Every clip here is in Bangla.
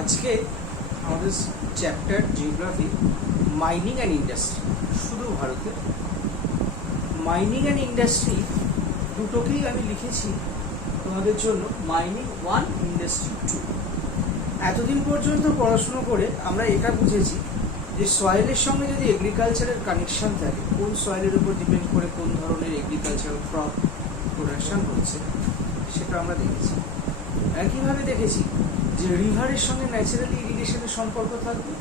আজকে আমাদের chapter geography mining and industry, শুধু ভারতের মাইনিং অ্যান্ড ইন্ডাস্ট্রি দুটোকেই আমি লিখেছি তোমাদের জন্য, মাইনিং 1, ইন্ডাস্ট্রি 2। এতদিন পর্যন্ত পড়াশুনো করে আমরা এটা বুঝেছি যে সয়েলের সঙ্গে যদি এগ্রিকালচারের কানেকশন থাকে, কোন সয়েলের উপর ডিপেন্ড করে কোন ধরনের এগ্রিকালচারাল ক্রপ প্রোডাকশন হচ্ছে সেটা আমরা দেখেছি। একইভাবে দেখেছি যে রিভারের সঙ্গে ন্যাচারালি ইরিগেশনের সম্পর্ক থাকবে,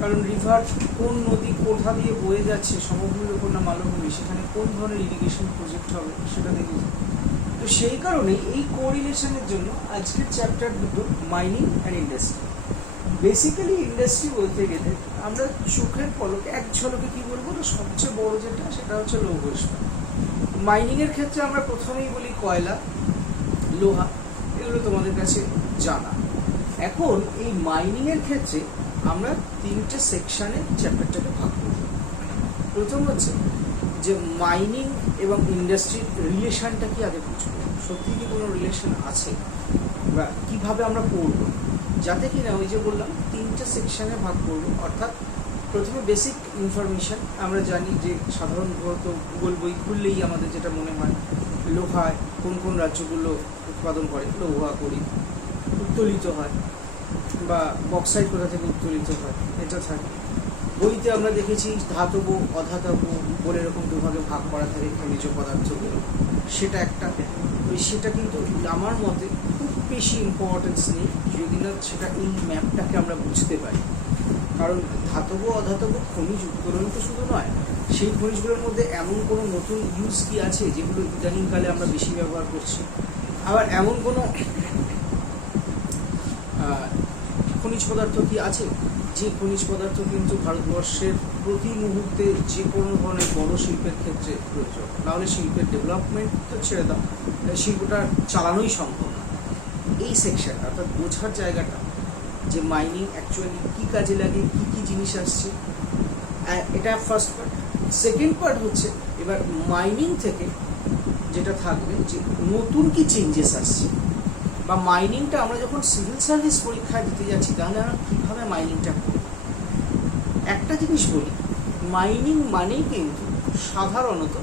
কারণ রিভার কোন নদী কোথা দিয়ে বয়ে যাচ্ছে, সমভূমির ওপর না মালভূমি, সেখানে কোন ধরনের ইরিগেশন প্রজেক্ট হবে সেটা দেখেছি। তো সেই কারণেই এই কোরিলেশনের জন্য আজকের চ্যাপ্টার দুটো mining and industry. Basically industry বলতে গেলে আমরা চোখের পলকে এক ঝলকে কী বলবো, তো সবচেয়ে বড় যেটা সেটা হচ্ছে লৌহ ইস্পাত। মাইনিংয়ের ক্ষেত্রে আমরা প্রথমেই বলি কয়লা, লোহা, এগুলো তোমাদের কাছে জানা। এখন এই মাইনিংয়ের ক্ষেত্রে আমরা 3টে সেকশানে চ্যাপ্টারটাকে ভাগ করব। প্রথম হচ্ছে যে মাইনিং এবং ইন্ডাস্ট্রির রিলেশনটা কি আগে বুঝবো, সত্যি কি কোনো রিলেশন আছে বা কীভাবে আমরা পড়ব, যাতে কি না ওই যে বললাম 3টে সেকশানে ভাগ করব। অর্থাৎ প্রথমে বেসিক ইনফরমেশান আমরা জানি যে সাধারণত ভূগোল বই খুললেই আমাদের যেটা মনে হয়, লোহায় কোন কোন রাজ্যগুলো উৎপাদন করে, লোহা করি উত্তোলিত হয়, বা বক্সাইট কোথা থেকে উত্তোলিত হয় এটা থাকে। বইতে আমরা দেখেছি ধাতব অধাতব বলে এরকম দুভাগে ভাগ করা থাকে খনিজ পদার্থগুলো, সেটা একটা। সেটা কিন্তু আমার মতে খুব বেশি ইম্পর্টেন্স নেই যদি না সেটা এই ম্যাপটাকে আমরা বুঝতে পারি। কারণ ধাতব অধাতব খনিজ উত্তোলন তো শুধু নয়, সেই খনিজগুলোর মধ্যে এমন কোনো নতুন ইউজ কি আছে যেগুলো ইদানিংকালে আমরা বেশি ব্যবহার করছি, আবার এমন কোনো খনিজ পদার্থ কি আছে যে খনিজ পদার্থ কিন্তু ভারতবর্ষের প্রতি মুহূর্তে যে কোনো ধরনের বড় শিল্পের ক্ষেত্রে প্রয়োজন, নাহলে শিল্পের ডেভেলপমেন্ট তো ছেড়ে দাও, শিল্পটা চালানোই সম্ভব না। এই সেকশন অর্থাৎ বোঝার জায়গাটা যে মাইনিং অ্যাকচুয়ালি কী কাজে লাগে, কী কী জিনিস আসছে, এটা ফার্স্ট পার্ট। সেকেন্ড পার্ট হচ্ছে এবার মাইনিং থেকে যেটা থাকবে যে নতুন কি চেঞ্জেস আসছে, বা মাইনিংটা আমরা যখন সিভিল সার্ভিস পরীক্ষা দিতে যাচ্ছি তাহলে আমরা কীভাবে মাইনিংটা করি। একটা জিনিস বলি, মাইনিং মানেই কিন্তু সাধারণত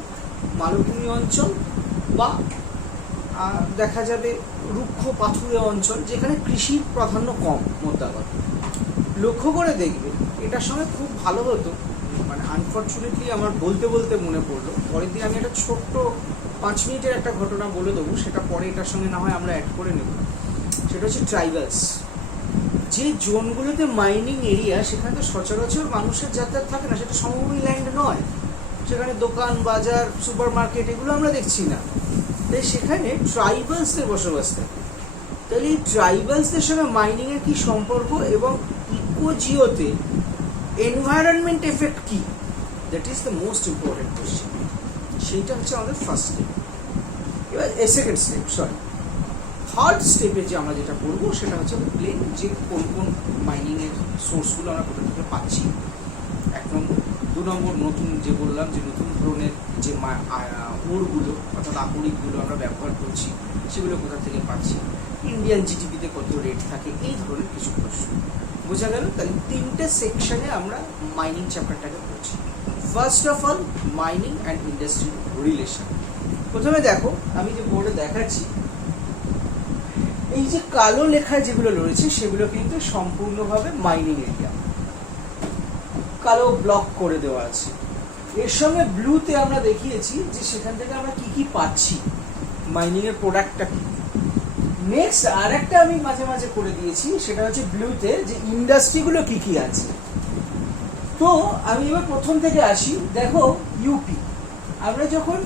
মালভূমি অঞ্চল বা দেখা যাবে রুক্ষ পাথুরে অঞ্চল যেখানে কৃষির প্রাধান্য কম। মোদ্দা কথা লক্ষ্য করে দেখবে এটার সঙ্গে খুব ভালো হতো, মানে আনফর্চুনেটলি আমার বলতে বলতে মনে পড়লো, পরের দিন আমি একটা ছোট্ট 5 মিনিটের একটা ঘটনা বলে দেবো, সেটা পরে এটার সঙ্গে না হয় আমরা অ্যাড করে নেব। সেটা হচ্ছে ট্রাইবালস। যে জোনগুলোতে মাইনিং এরিয়া সেখানে তো সচরাচর মানুষের যাতায়াত থাকে না, সেটা সমভূমি ল্যান্ড নয়, সেখানে দোকান বাজার সুপার মার্কেট এগুলো আমরা দেখছি না, তাই সেখানে ট্রাইবালসদের বসবাস থাকে। তাহলে এই ট্রাইবালসদের সঙ্গে মাইনিংয়ের কী সম্পর্ক এবং ইকোজিওতে এনভায়রনমেন্ট এফেক্ট কী, that is the most important question. সেইটা হচ্ছে আমাদের ফার্স্ট স্টেপ। এবার সেকেন্ড স্টেপ, থার্ড স্টেপে যে আমরা যেটা করবো সেটা হচ্ছে প্লেন যে কোন কোন মাইনিংয়ের সোর্সগুলো আমরা কোথা থেকে পাচ্ছি, 1 নম্বর। 2 নম্বর নতুন যে বললাম যে নতুন ধরনের যে ওরগুলো অর্থাৎ আকরিকগুলো আমরা ব্যবহার করছি সেগুলো কোথা থেকে পাচ্ছি, ইন্ডিয়ান জিডিপিতে কত রেট থাকে, এই ধরনের কিছু প্রশ্ন। বোঝা গেল? তাহলে 3টে সেকশনে আমরা মাইনিং চ্যাপ্টারটাকে পড়ছি। First of all mining and industry relation. প্রথমে দেখো আমি যে বোর্ডে দেখাচ্ছি, এই যে কালো লেখা যেগুলো রয়েছে সেগুলো কিন্তু সম্পূর্ণভাবে মাইনিং এরিয়া, কালো ব্লক করে দেওয়া আছে। এর সঙ্গে ব্লুতে আমরা দেখিয়েছি যে সেখান থেকে আমরা কি কি পাচ্ছি, মাইনিং এর প্রোডাক্টটা কি। নেক্সট আর একটা আমি মাঝে মাঝে করে দিয়েছি, সেটা হচ্ছে ব্লুতে যে ইন্ডাস্ট্রিগুলো কি কি আছে। তো আমি এবার প্রথম থেকে আসি। দেখো ইউপি, আমরা যখন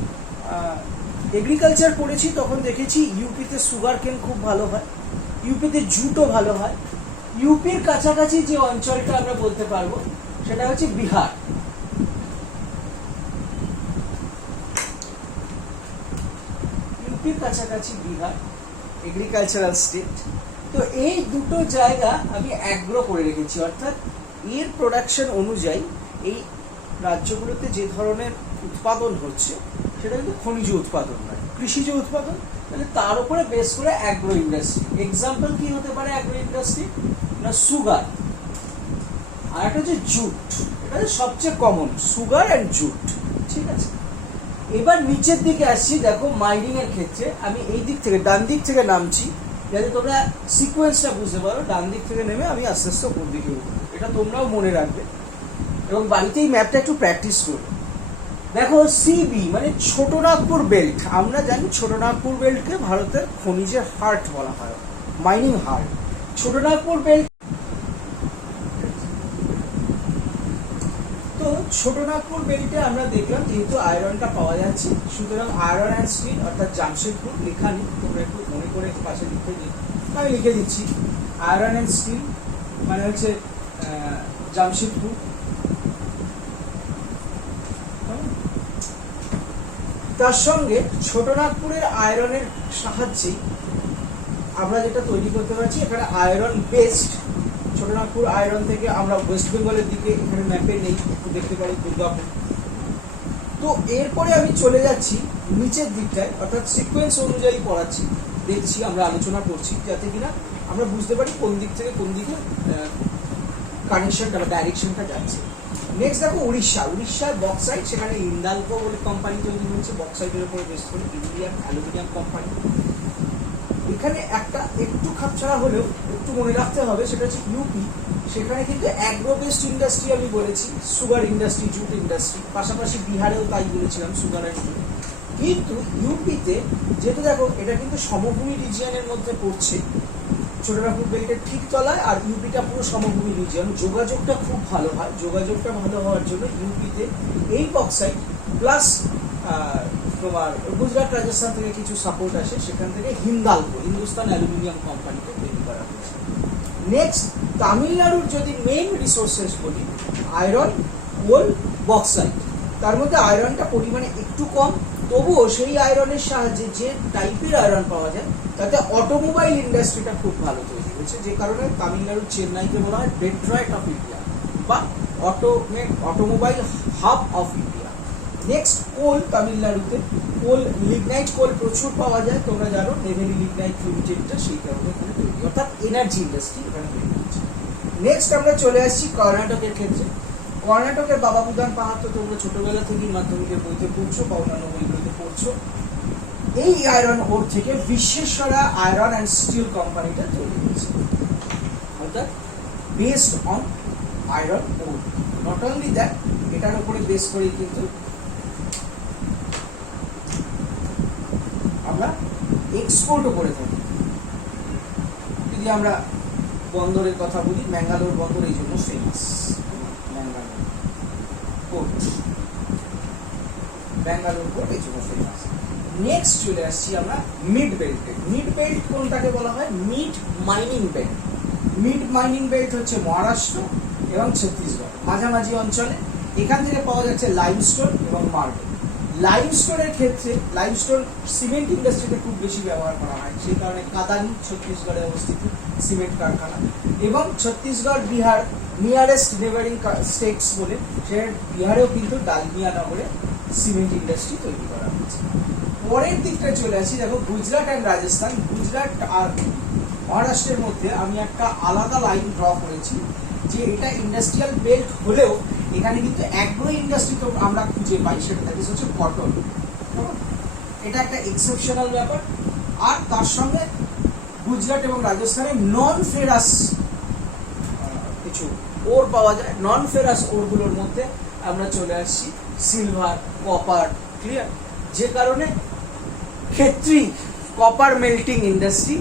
এগ্রিকালচার পড়েছি তখন দেখেছি ইউপিতে সুগার কেন খুব ভালো হয়, ইউপিতে জুটও ভালো হয়। ইউপির কাছাকাছি যে অঞ্চলটা আমরা বলতে পারবো সেটা হচ্ছে বিহার। ইউপির কাছাকাছি বিহার এগ্রিকালচারাল স্টেট। তো এই দুটো জায়গা আমি অ্যাগ্রো করে রেখেছি, অর্থাৎ এর প্রোডাকশন অনুযায়ী এই রাজ্যগুলোতে যে ধরনের উৎপাদন হচ্ছে সেটা কিন্তু খনিজ উৎপাদন নয়, কৃষিজ উৎপাদন, তাহলে তার উপরে বেস করে অ্যাগ্রো ইন্ডাস্ট্রি। এক্সাম্পল কি হতে পারে অ্যাগ্রো ইন্ডাস্ট্রি? না সুগার, আর একটা হচ্ছে জুট। এটা হচ্ছে সবচেয়ে কমন, সুগার অ্যান্ড জুট। ঠিক আছে, এবার নিচের দিকে আসছি। দেখো মাইনিং এর ক্ষেত্রে আমি এই দিক থেকে ডান দিক থেকে নামছি, যাতে তোমরা সিকোয়েন্সটা বুঝতে পারো। ডান দিক থেকে নেমে আমি আস্তে আস্তে উপর দিকে উঠবো, এটা তোমরাও মনে রাখবে এবং বাড়িতে এই ম্যাপটা একটু প্র্যাকটিস করবে। দেখো সিবি মানে ছোট নাগপুর বেল্ট। আমরা জানি ছোট নাগপুর বেল্টকে ভারতের খনিজের হার্ট বলা হয়, মাইনিং হার্ট। ছোট নাগপুর বেল্ট, তো ছোট নাগপুর বেল্টে আমরা দেখলাম যেহেতু আয়রনটা পাওয়া যাচ্ছে, সুতরাং আয়রন অ্যান্ড স্টিল অর্থাৎ জামশেদপুর লেখা নেই, তোমরা একটু মনে করে পাশে লিখে দিই। আমি লিখে দিচ্ছি আয়রন অ্যান্ড স্টিল মানে হচ্ছে জামশেদপুর। তার সঙ্গে ছোট নাগপুরের আয়রনের সাহায্যে আমরা যেটা তৈরি করতে পারছি, এখানে আয়রন বেসড ছোট নাগপুর আয়রন থেকে আমরা ওয়েস্ট বেঙ্গলের দিকে, এখানে ম্যাপে নেই, একটু দেখতে পারি দুর্গাপুর। তো এরপরে আমি চলে যাচ্ছি নিচের দিকটায়, অর্থাৎ সিকোয়েন্স অনুযায়ী পড়াচ্ছি, দেখছি আমরা আলোচনা করছি, যাতে কিনা আমরা বুঝতে পারি কোন দিক থেকে কোন দিকে কানেকশনটা বা ডাইরেকশনটা যাচ্ছে। নেক্সট দেখো উড়িষ্যা। উড়িষ্যার বক্সাইট, সেখানে ইন্দালকো বলে কোম্পানি তৈরি হচ্ছে বক্সাইটের উপরে বেস করে, ইন্ডিয়ান অ্যালুমিনিয়াম কোম্পানি। এখানে একটা একটু খাপছাড়া হলেও একটু মনে রাখতে হবে, সেটা হচ্ছে ইউপি। সেখানে কিন্তু অ্যাগ্রো বেসড ইন্ডাস্ট্রি আমি বলেছি, সুগার ইন্ডাস্ট্রি, জুট ইন্ডাস্ট্রি, পাশাপাশি বিহারেও তাই বলেছিলাম সুগার অ্যান্ড জুট। কিন্তু ইউপিতে যেহেতু দেখো এটা কিন্তু সমভূমি রিজিয়নের মধ্যে পড়ছে, ছোট নাগপুর বেল্টের ঠিক তলায়, আর ইউপিটা পুরো সমভূমি রিজিয়ন, যোগাযোগটা খুব ভালো হয়। যোগাযোগটা ভালো হওয়ার জন্য ইউপিতে এই বক্সাইট প্লাস তোমার গুজরাট রাজস্থান থেকে কিছু সাপোর্ট আসে, সেখান থেকে হিন্দালকো, হিন্দুস্তান অ্যালুমিনিয়াম কোম্পানিকে তৈরি করা হয়েছে। নেক্সট তামিলনাড়ুর যদি মেইন রিসোর্সেস বলি, আয়রন, কোল, বক্সাইট। তার মধ্যে আয়রনটা পরিমাণে একটু কম, তবুও সেই আয়রনের সাহায্যে যে টাইপের আয়রন পাওয়া যায় তাতে অটোমোবাইল ইন্ডাস্ট্রিটা খুব ভালো তৈরি হয়েছে, যে কারণে তামিলনাড়ুর চেন্নাইকে বলা হয় ডেট্রয়েট অফ ইন্ডিয়া বা automobile hub of India. Next coal, তামিলনাড়ুতে কোল, লিগনাইট কোল প্রচুর পাওয়া যায়, তোমরা জানো নেভেলি লিগনাইট লিমিটেডটা সেই কারণে এখানে তৈরি, অর্থাৎ এনার্জি ইন্ডাস্ট্রি এখানে তৈরি হচ্ছে। নেক্সট আমরা চলে আসছি কর্ণাটকের ক্ষেত্রে। কর্ণাটকের বাবা বুদান পাহাড় তো তোমরা ছোটবেলা থেকেই মাধ্যমিকের বইতে পড়ছো বা অন্যান্য বইগুলোতে পড়ছো। এই আয়রন ওর থেকে বিশ্বেশ্বরা আয়রন অ্যান্ড স্টিল কোম্পানিটা তৈরি হয়েছে, অর্থাৎ based on iron or. Not only that, এটার উপরে বেস করে কিন্তু আমরা এক্সপোর্টও করে থাকি। যদি আমরা বন্দরের কথা বলি, ম্যাঙ্গালোর বন্দর এই জন্য famous, Mangalore port, Bangalore port এই জন্য ফেমাস। নেক্সট চলে আসছি আমরা মিড বেল্টে। মিড বেল্ট কোনটাকে বলা হয়? Mid mining belt. Mid mining belt হচ্ছে মহারাষ্ট্র এবং ছত্তিশগড় মাঝামাঝি অঞ্চলে। এখান থেকে পাওয়া যাচ্ছে লাইমস্টোন এবং মার্বেল। লাইমস্টোনের ক্ষেত্রে লাইমস্টোন সিমেন্ট ইন্ডাস্ট্রিতে খুব বেশি ব্যবহার করা হয়, সেই কারণে কাদানি ছত্তিশগড়ে অবস্থিত সিমেন্ট কারখানা। এবং Chhattisgarh Bihar nearest neighbouring states বলে, সে বিহারেও কিন্তু ডালমিয়া নগরে সিমেন্ট ইন্ডাস্ট্রি তৈরি করা হয়েছে। পরের দিকটা চলে আসি, দেখো গুজরাট অ্যান্ড রাজস্থান। গুজরাট আর মহারাষ্ট্রের মধ্যে আমি একটা আলাদা লাইন ড্র করেছি, যে এটা ইন্ডাস্ট্রিয়াল বেল্ট হলেও এখানে কিন্তু অ্যাগ্রো ইন্ডাস্ট্রি তো আমরা খুঁজে পাই, সেটা হচ্ছে কটন। এটা একটা এক্সেপশনাল ব্যাপার। আর তার সঙ্গে গুজরাট এবং রাজস্থানে নন ফেরাস কিছু ওর পাওয়া যায়। নন ফেরাস ওরগুলোর মধ্যে আমরা চলে আসছি সিলভার, কপার, ক্লিয়ার, যে কারণে Khetri copper melting industry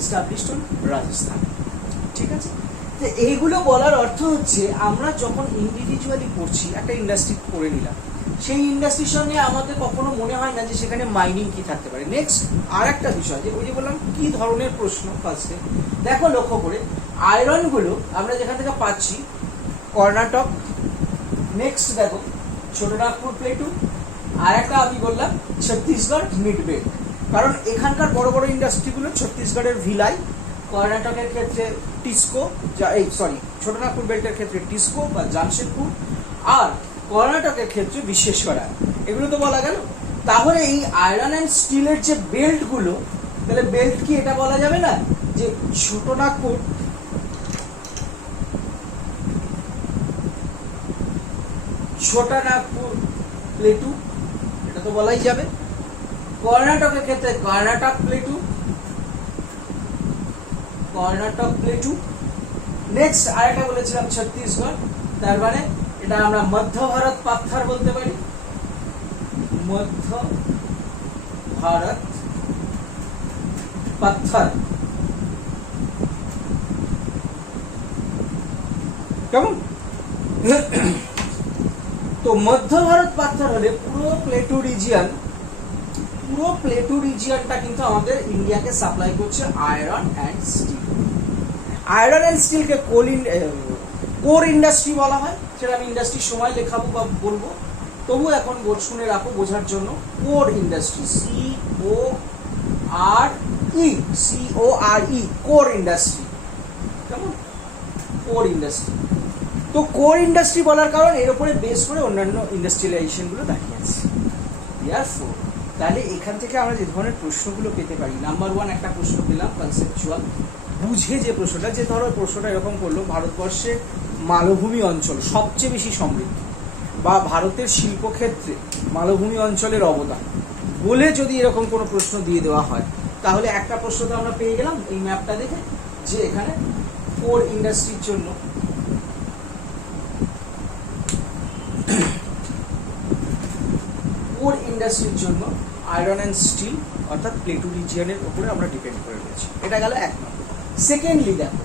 established in Rajasthan. ঠিক আছে, তো এইগুলো বলার অর্থ হচ্ছে আমরা যখন ইন্ডিভিজুয়ালি পড়ছি, একটা ইন্ডাস্ট্রি করে নিলাম, সেই ইন্ডাস্ট্রির সঙ্গে আমাদের কখনো মনে হয় না যে সেখানে মাইনিং কি থাকতে পারে। নেক্সট আর একটা বিষয়, যে ওই যে বললাম কি ধরনের প্রশ্ন ফার্স্টে দেখো লক্ষ্য করে, আয়রনগুলো আমরা যেখান থেকে পাচ্ছি কর্ণাটক, নেক্সট দেখো ছোট নাগপুর প্লেটু, আর একটা আমি বললাম ছত্তিশগড় মিড বেল্ট। কারণ এখানকার বড় বড় ইন্ডাস্ট্রিগুলো ছত্তিশগড়ের ভিলাই, কর্ণাটকের ক্ষেত্রে টিসকো, ছোট নাগপুর বেল্টের ক্ষেত্রে টিসকো বা জামশেদপুর, আর কর্ণাটকের ক্ষেত্রে বিশ্বেশ্বরা। এগুলো তো বলা গেল। তাহলে এই আয়রন অ্যান্ড স্টিলের যে বেল্ট গুলো, তাহলে বেল্ট কি এটা বলা যাবে না যে ছোটনাগপুর ছোটনাগপুর প্লেটু, এটা তো বলাই যাবে। কর্ণাটকের ক্ষেত্রে Karnataka plateau, Karnataka plateau. Next আরেকটা বলেছিলাম ছত্তিশগড়, তার মানে এটা আমরা মধ্য ভারত পাথর বলতে পারি, মধ্য ভারত পাথর। কেমন? তো মধ্য ভারত পাথর হলে পুরো প্লেটু রিজিয়নটা কিন্তু আমাদের ইন্ডিয়াকে সাপ্লাই করছে iron and steel. Iron and স্টিলকে কোর ইন্ডাস্ট্রি বলা হয়, সেটা আমি ইন্ডাস্ট্রির সময় লেখাবো বা বলবো, তবু এখন শুনে রাখো বোঝার জন্য। Core industry, CORE, core industry. কেমন? Core industry. তো কোর ইন্ডাস্ট্রি বলার কারণ এর উপরে বেস করে অন্যান্য ইন্ডাস্ট্রিয়ালাইজেশন গুলো দাঁড়িয়ে আছে। তাহলে এখান থেকে আমরা যে ধরনের প্রশ্নগুলো পেতে পারি, নাম্বার 1 একটা প্রশ্ন পেলাম কনসেপচুয়াল, বুঝে যে প্রশ্নটা, যে ধরো প্রশ্নটা এরকম করলো, ভারতবর্ষের মালভূমি অঞ্চল সবচেয়ে বেশি সমৃদ্ধ, বা ভারতের শিল্পক্ষেত্রে মালভূমি অঞ্চলের অবদান বলে যদি এরকম কোনো প্রশ্ন দিয়ে দেওয়া হয়, তাহলে একটা প্রশ্ন তো আমরা পেয়ে গেলাম এই ম্যাপটা দেখে, যে এখানে কোর ইন্ডাস্ট্রির জন্য আয়রন অ্যান্ড স্টিল অর্থাৎ প্লেটু রিজিয়নের উপরে আমরা ডিপেন্ড করে রয়েছি। এটা গেল এক নম্বর। সেকেন্ডলি দেখো,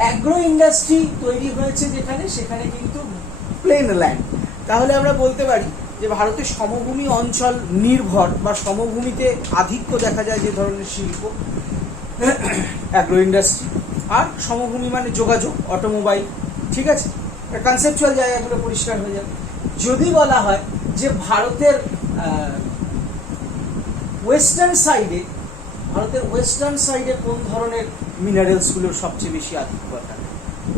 অ্যাগ্রো ইন্ডাস্ট্রি তৈরি হয়েছে যেখানে, সেখানে কিন্তু প্লেন ল্যান্ড। তাহলে আমরা বলতে পারি যে ভারতের সমভূমি অঞ্চল নির্ভর বা সমভূমিতে আধিক্য দেখা যায় যে ধরনের শিল্প, অ্যাগ্রো ইন্ডাস্ট্রি। আর সমভূমি মানে যোগাযোগ, অটোমোবাইল। ঠিক আছে, কনসেপচুয়াল জায়গাগুলো পরিষ্কার হয়ে যাবে। যদি বলা হয় যে ভারতের ওয়েস্টার্ন সাইডে কোন ধরনের মিনারেলসগুলোর সবচেয়ে বেশি আধিক্য থাকে,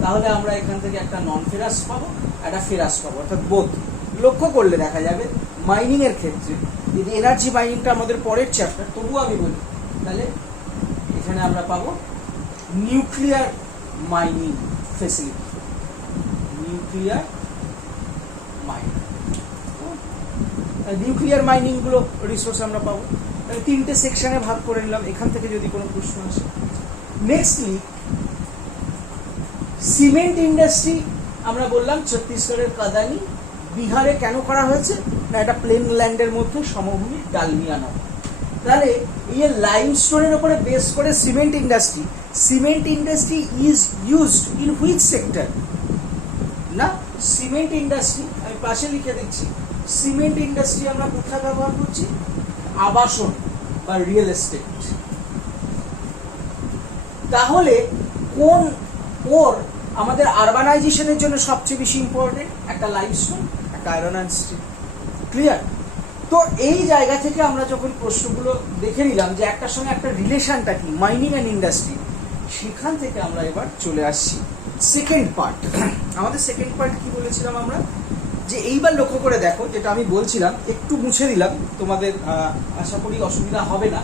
তাহলে আমরা এখান থেকে একটা নন ফেরাস পাবো, একটা ফেরাস পাবো, অর্থাৎ বোধ। লক্ষ্য করলে দেখা যাবে মাইনিং এর ক্ষেত্রে, যদি এনার্জি মাইনিংটা আমাদের পরের চ্যাপ্টার, তবুও আমি বলি, তাহলে এখানে আমরা পাবো nuclear mining facility, nuclear mining গুলো রিসোর্স আমরা পাবো। তিনটে সেকশনে ভাগ করে নিলাম, এখান থেকে যদি কোনো প্রশ্ন আসে। নেক্সটলি সিমেন্ট ইন্ডাস্ট্রি আমরা বললাম ছত্তিশগড়ের কাদানি, বিহারে কেন করা হয়েছে না, এটা প্লেন ল্যান্ডের মধ্যে সমভূমি ডালমিয়া নয়। তাহলে এই লাইমস্টোনের উপরে বেস করে cement industry is used in which sector? না, সিমেন্ট ইন্ডাস্ট্রি আমি পাশে লিখে দিচ্ছি, সিমেন্ট ইন্ডাস্ট্রি আমরা কোথায় ব্যবহার করছি? আবাসন বা রিয়েল এস্টেট। তাহলে কোন কোর আমাদের আরবানাইজেশনের জন্য সবচেয়ে বেশি ইম্পর্টেন্ট? একটা লাইমস্টোন, একটা আয়রন অ্যান্ড স্টিল। ক্লিয়ার? তো এই জায়গা থেকে আমরা যখন প্রশ্নগুলো দেখে নিলাম যে একটার সঙ্গে একটা রিলেশনটা কি, মাইনিং অ্যান্ড ইন্ডাস্ট্রি, সেখান থেকে আমরা এবার চলে আসছি সেকেন্ড পার্ট। আমাদের সেকেন্ড পার্ট কি বলেছিলাম আমরা, যে এইবার লক্ষ্য করে দেখো, যেটা আমি বলছিলাম একটু মুছে দিলাম, তোমাদের আশা করি অসুবিধা হবে না।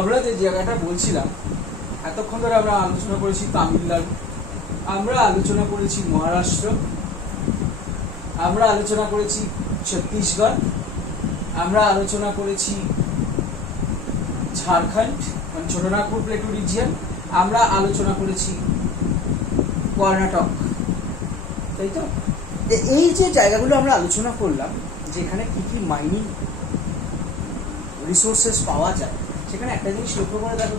আমরা যে জায়গাটা বলছিলাম, এতক্ষণ ধরে আমরা আলোচনা করেছি তামিলনাড়ু, আমরা আলোচনা করেছি মহারাষ্ট্র, আমরা আলোচনা করেছি ছত্তিশগড়, আমরা আলোচনা করেছি ঝাড়খণ্ড মানে ছোটনাগপুর প্লেটু রিজিয়ন, আমরা আলোচনা করেছি কর্ণাটক, তাই তো? এই যে জায়গাগুলো আমরা আলোচনা করলাম, যেখানে কি কি মাইনিং রিসোর্সেস পাওয়া যায়, সেখানে একটা জিনিস লক্ষ্য করে দেখো,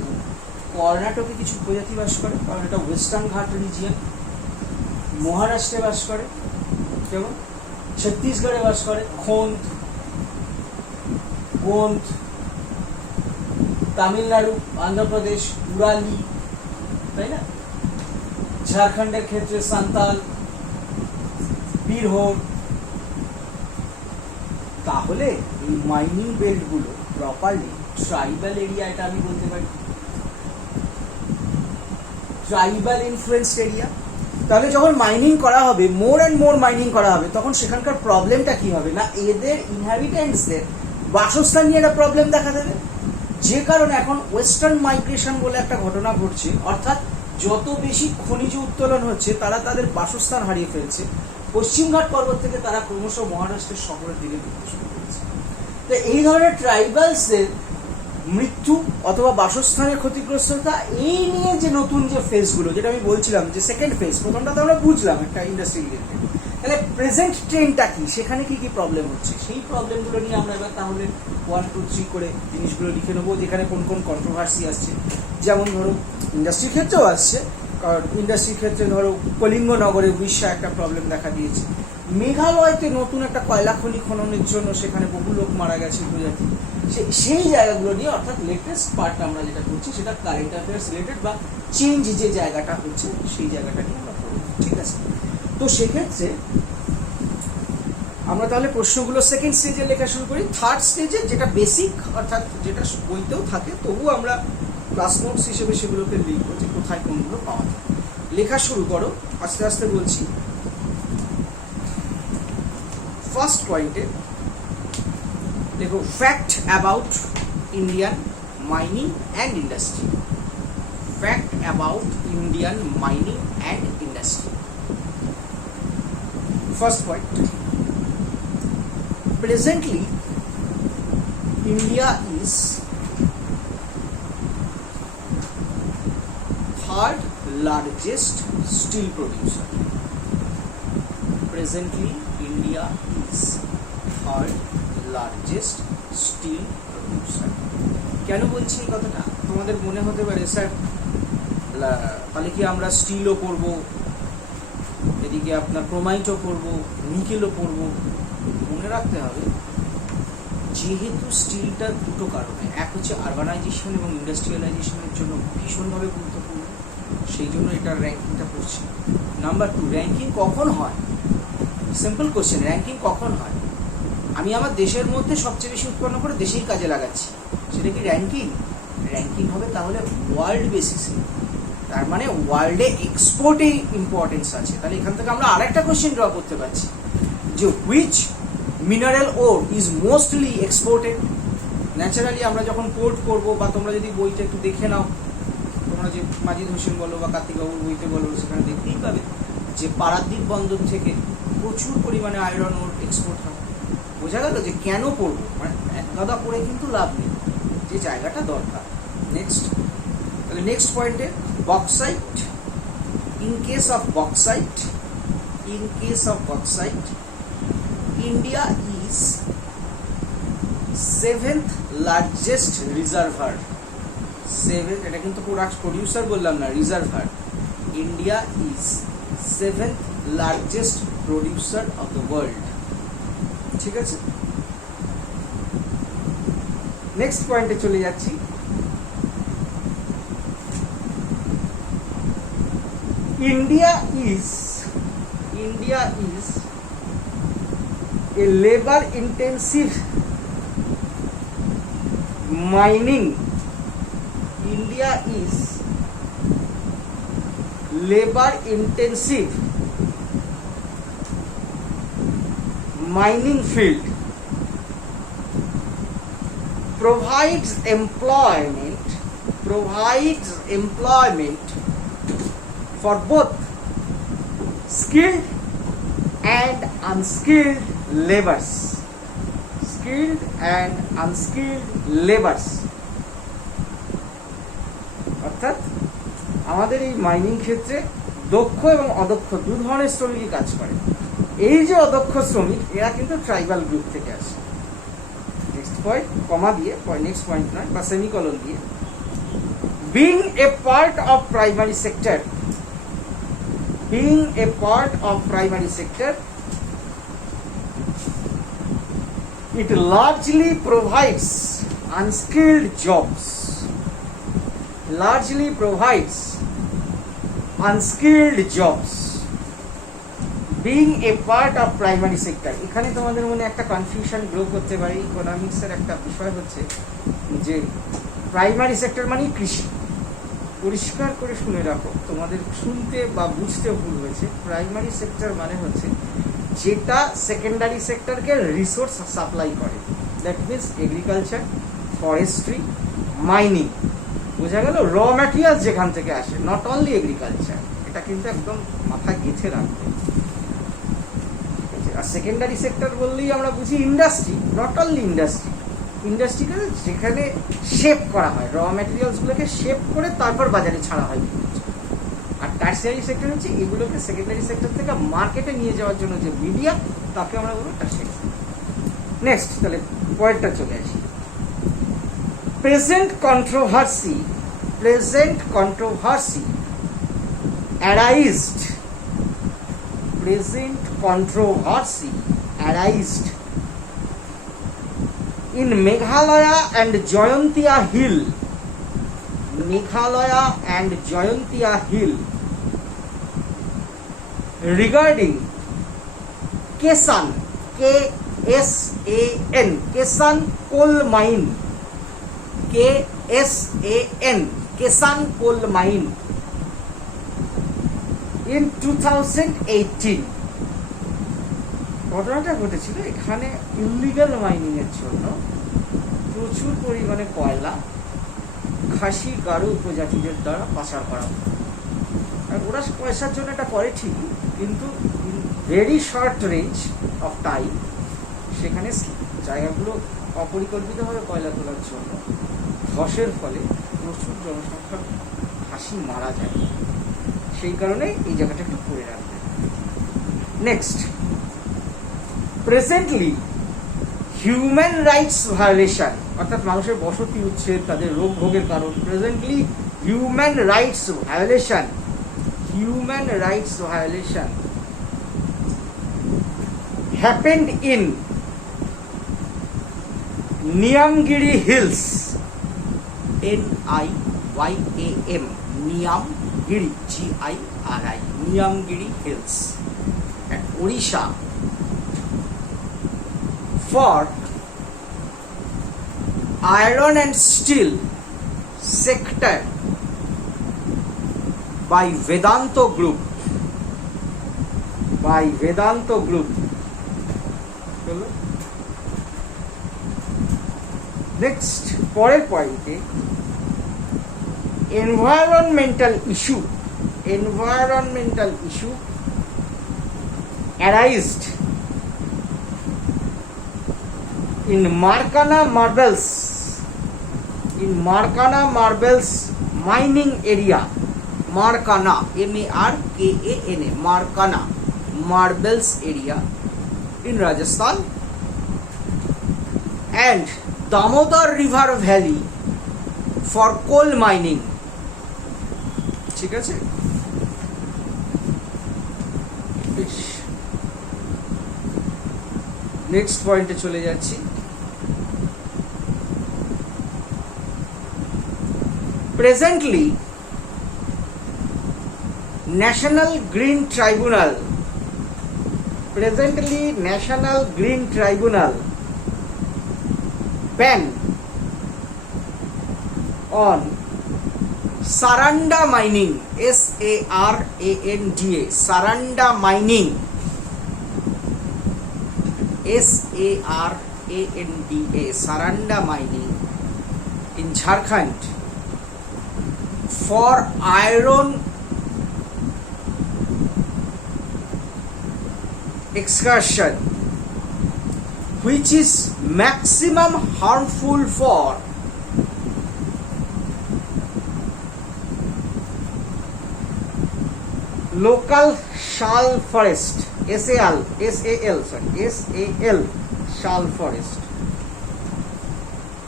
কর্ণাটকে কিছু উপজাতি বাস করে, কারণ এটা ওয়েস্টার্ন ঘাট রিজিয়ন। মহারাষ্ট্রে বাস করে কেমন, ছত্তিশগড়ে বাস করে গোন্ড, তামিলনাড়ু, অন্ধ্রপ্রদেশ উরালি, তাই না? ঝাড়খণ্ডের ক্ষেত্রে সান্তাল, বীরভূম। তাহলে এই মাইনিং বেল্ট গুলো প্রপারলি ট্রাইবাল এরিয়া, এটা আমি বলতে পারি ট্রাইবাল ইনফ্লুয়েন্সড এরিয়া। তাহলে যখন মাইনিং করা হবে, মোর অ্যান্ড মোর মাইনিং করা হবে, তখন সেখানকার প্রবলেমটা কি হবে না, এদের ইনহ্যাবিটেন্টসদের বাসস্থান নিয়ে একটা প্রবলেম দেখা দেবে। যে কারণে এখন ওয়েস্টার্ন মাইগ্রেশন বলে একটা ঘটনা ঘটছে, অর্থাৎ যত বেশি খনিজ উত্তোলন হচ্ছে তারা তাদের বাসস্থান হারিয়ে ফেলছে। পশ্চিমঘাট পর্বত থেকে তারা ক্রমশ মহারাষ্ট্রের শহরের দিকে ঢুকতে শুরু করেছে। তো এই ধরনের ট্রাইবালসদের মৃত্যু অথবা বাসস্থানের ক্ষতিগ্রস্ততা, এই নিয়ে যে নতুন যে ফেজগুলো, যেটা আমি বলছিলাম যে সেকেন্ড ফেজ, প্রথমটা তো আমরা বুঝলাম একটা ইন্ডাস্ট্রি রিলেটেড, তাহলে প্রেজেন্ট ট্রেন্ডটা কি, সেখানে কি কি প্রবলেম হচ্ছে, সেই প্রবলেমগুলো নিয়ে আমরা এবার তাহলে 1, 2, 3 করে জিনিসগুলো লিখে নেবো, যেখানে কোন কোন কন্ট্রোভার্সি আসছে। যেমন ধরো ইন্ডাস্ট্রির ক্ষেত্রেও আসছে, কারণ ইন্ডাস্ট্রির ক্ষেত্রে ধরো কলিঙ্গনগরে উড়িষ্যা একটা প্রবলেম দেখা দিয়েছে। মেঘালয়তে নতুন একটা কয়লা খনি খননের জন্য সেখানে বহু লোক মারা গেছে প্রজাতি। সেই জায়গাগুলো নিয়ে, অর্থাৎ লেটেস্ট পার্ট আমরা যেটা করছি সেটা কারেন্ট অ্যাফেয়ার্স রিলেটেড বা চেঞ্জ যে জায়গাটা হচ্ছে সেই জায়গাটা নিয়ে আমরা করবো, ঠিক আছে? তো সেক্ষেত্রে আমরা তাহলে প্রশ্নগুলো সেকেন্ড স্টেজে লেখা শুরু করি। থার্ড স্টেজে যেটা বেসিক, অর্থাৎ যেটা বইতেও থাকে, তবু আমরা ক্লাস নোটস হিসেবে সেগুলোকে লিখবো যে কোথায় কোনগুলো পাওয়া যায়। লেখা শুরু করো, আস্তে আস্তে বলছি। ফার্স্ট পয়েন্টে দেখো, fact about Indian mining and industry. Fact about Indian mining and industry. First point, presently India is third largest steel producer. Presently India is third largest steel producer. কেন বলছি এই কথাটা? তোমাদের মনে হতে পারে স্যার তাহলে কি আমরা স্টিলও করব, এদিকে আপনার ক্রোমাইটও করব, নিকেলও করব? মনে রাখতে হবে, যেহেতু স্টিলটা দুটো কারণে, এক হচ্ছে আরবানাইজেশন এবং ইন্ডাস্ট্রিয়ালাইজেশনের জন্য ভীষণভাবে গুরুত্বপূর্ণ, সেই জন্য এটার র্যাঙ্কিংটা করছি। নাম্বার 2, র্যাঙ্কিং কখন হয়? সিম্পল কোশ্চেন, র্যাঙ্কিং কখন হয়? আমি আমার দেশের মধ্যে সবচেয়ে বেশি উৎপন্ন করে দেশেই কাজে লাগাচ্ছি, সেটা কি র্যাঙ্কিং? র্যাঙ্কিং হবে তাহলে ওয়ার্ল্ড বেসিসে, তার মানে ওয়ার্ল্ডে এক্সপোর্টে ইম্পর্টেন্স আছে। তাহলে এখান থেকে আমরা আরেকটা কোশ্চেন ড্র করতে পারছি যে which mineral or is mostly exported. Naturally আমরা যখন কোর্ট করবো, বা তোমরা যদি বইটা একটু দেখে নাও, তোমরা যে মাজিদ হোসেন বলো বা কার্তিকবাবুর বইতে বলো, সেখানে দেখতেই পাবে যে পারাদ্বীপ বন্দর থেকে প্রচুর পরিমাণে আয়রন ওর এক্সপোর্ট হয়। বোঝা গেল যে কেন পড়বো, মানে একগাদা পড়ে কিন্তু লাভ নেই, যে জায়গাটা দরকার। নেক্সট, তাহলে নেক্সট পয়েন্টে bauxite. In case of bauxite, India is 7th largest reservoir. 7th, এটা কিন্তু প্রডিউসার বললাম না, reservoir. India is 7th largest producer of the world. ঠিক আছে, নেক্সট পয়েন্টে চলে যাচ্ছি। India is a labor intensive mining. India is labor intensive mining field, provides employment for both skilled and unskilled laborers. অর্থাৎ আমাদের এই মাইনিং ক্ষেত্রে দক্ষ এবং অদক্ষ দু ধরনের শ্রমিকই কাজ করে। এই যে অদক্ষ শ্রমিক, এরা কিন্তু ট্রাইবাল গ্রুপ থেকে আসে। নেক্সট পয়েন্ট, কমা দিয়ে, নেক্সট পয়েন্ট নয়, বা সেমিকলন দিয়ে, being a part of primary sector, it largely provides unskilled jobs. largely provides unskilled jobs being a part of primary sector. এখানে তোমাদের মনে একটা কনফিউশন গ্রো করতে পারে। ইকোনমিক্সের একটা বিষয় হচ্ছে যে প্রাইমারি সেক্টর মানে কৃষি। পরিষ্কার করে শুনে রাখো, তোমাদের শুনতে বা বুঝতে ভুল হয়েছে। প্রাইমারি সেক্টর মানে হচ্ছে যেটা সেকেন্ডারি সেক্টরকে রিসোর্স সাপ্লাই করে, that means agriculture, forestry, mining. বোঝা গেল? র ম্যাটেরিয়ালস যেখান থেকে আসে, নট অনলি এগ্রিকালচার। এটা কিন্তু একদম মাথায় গেঁথে রাখবে। আর সেকেন্ডারি সেক্টর বললেই আমরা বুঝি ইন্ডাস্ট্রি, নট অনলি ইন্ডাস্ট্রি। ইন্ডাস্ট্রিটা যেখানে শেপ করা হয়, র ম্যাটেরিয়ালসগুলোকে শেপ করে তারপর বাজারে ছাড়া হয়। আর টার্সিয়ারি সেক্টর হচ্ছে এগুলোকে সেকেন্ডারি সেক্টর থেকে মার্কেটে নিয়ে যাওয়ার জন্য যে মিডিয়া, তাকে আমরা বলবো টার্সিয়ারি। নেক্সট, তাহলে পয়েন্টটা চলে আসি। Present controversy arised in Meghalaya and Jayantia Hill regarding Kesan, K-S-A-N, Kesan coal mine, K-S-A-N, Kesan coal mine in 2018. ঘটনাটা ঘটেছিল এখানে ইলিগাল মাইনিং এর জন্য প্রচুর পরিমাণে কয়লা খাসি গারো উপজাতিদের দ্বারা পাচার করা হতো। আর ওরা পয়সার জন্য এটা করে ঠিকই, কিন্তু very short range of time সেখানে জায়গাগুলো অপরিকল্পিতভাবে কয়লা তোলার জন্য ধসের ফলে প্রচুর জনসংখ্যার খাসি মারা যায়। সেই কারণে এই জায়গাটা একটু করে রাখবেন। Next, presently human rights violation, অর্থাৎ মানুষের বসতি উচ্ছেদ, তাদের রোগ ভোগের কারণ। Presently human rights violation happened in Niamgiri Hills, N-I-Y-A-M, Niamgiri, G-I-R-I, Niamgiri Hills at Odisha for iron and steel sector by Vedanto Group. Next, পরের পয়েন্টে environmental issue arised in Markana Marbles mining area. Markana, M-A-R-K-A-N-A, Markana Marbles area in Rajasthan and Damodar River Valley for coal mining. ঠিক আছে? নেক্সট পয়েন্টে চলে যাচ্ছি। Presently National Green Tribunal ban on Saranda mining, S-A-R-A-N-D-A, Saranda mining, S-A-R-A-N-D-A, Saranda mining in Jharkhand for iron excursion, which is maximum harmful for local shal forest, S-A-L, shal forest.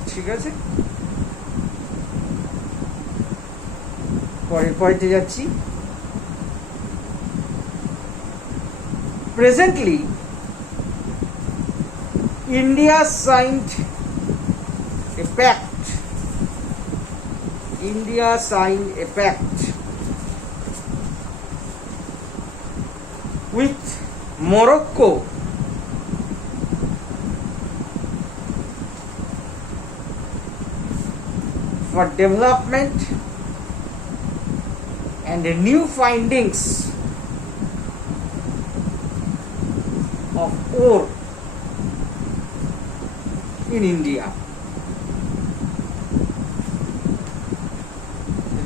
ঠিক আছে? পরের পয়েন্টে যাচ্ছি। Presently, India signed a pact India signed a pact with Morocco for development and new findings of ore in India.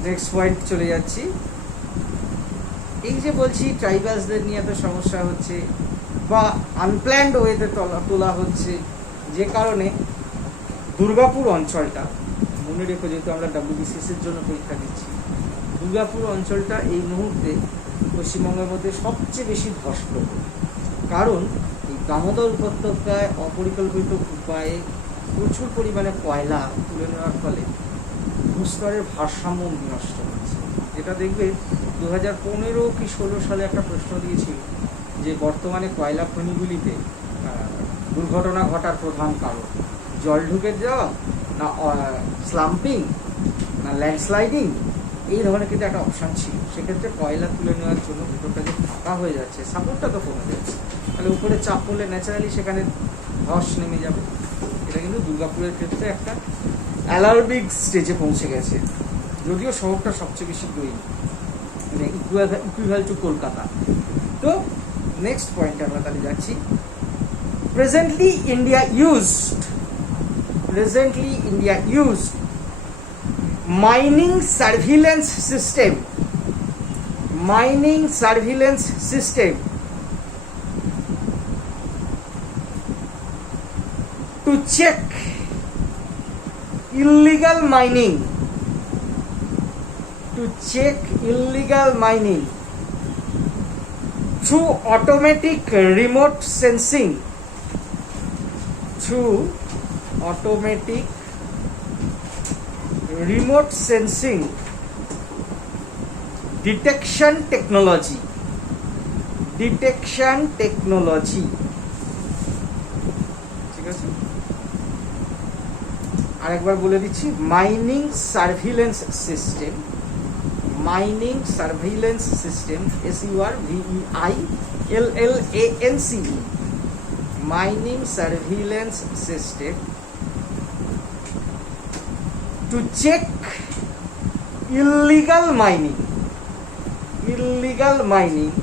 Next point চলে যাচ্ছি। এই যে বলছি ট্রাইবালসদের নিয়ে এত সমস্যা হচ্ছে বা আনপ্ল্যান্ড ওয়েতে তোলা হচ্ছে, যে কারণে দুর্গাপুর অঞ্চলটা, মনে রেখো যেহেতু আমরা WBCS-এর জন্য পরীক্ষা দিচ্ছি, দুর্গাপুর অঞ্চলটা এই মুহূর্তে পশ্চিমবঙ্গের মধ্যে সবচেয়ে বেশি ধস্ত। কারণ এই দামোদর উপত্যকায় অপরিকল্পিত উপায়ে প্রচুর পরিমাণে কয়লা তুলে নেওয়ার ফলে ভূস্তরের ভারসাম্য নষ্ট হচ্ছে। যেটা দেখবে 2015 কি 16 সালে একটা প্রশ্ন দিয়েছিল যে বর্তমানে কয়লা খনিগুলিতে দুর্ঘটনা ঘটার প্রধান কারণ জল ঢুকে যাওয়া না স্লাম্পিং না ল্যান্ডস্লাইডিং, এই ধরনের কিন্তু একটা অপশান ছিল। সেক্ষেত্রে কয়লা তুলে নেওয়ার জন্য ভেতরটা যে ফাঁকা হয়ে যাচ্ছে, সাপোর্টটা তো কমে যাচ্ছে, তাহলে উপরে চাপ পড়লে ন্যাচারালি সেখানে ধস নেমে যাবে। এটা কিন্তু দুর্গাপুরের ক্ষেত্রে একটা অ্যালার্মিক স্টেজে পৌঁছে গেছে, যদিও শহরটা সবচেয়ে বেশি গ্রোয়িং, মানে ইকুইভ্যাল টু কলকাতা। তো নেক্সট পয়েন্টে আমরা তাহলে যাচ্ছি। Presently India used mining surveillance system to check illegal mining through automatic remote sensing detection technology ঠিক আছে। আরেকবার বলে দিচ্ছি, mining surveillance system SURVEILLANCE mining surveillance system to check illegal mining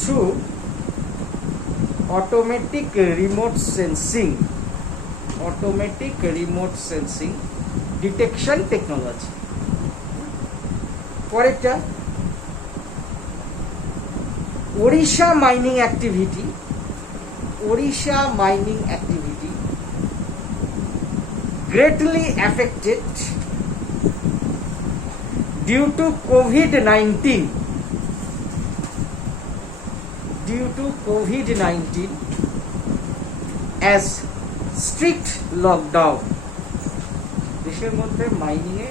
through automatic remote sensing detection technology. পরেরটা, Odisha mining activity greatly affected due to COVID-19 as strict lockdown. দেশের মধ্যে মাইনিং এ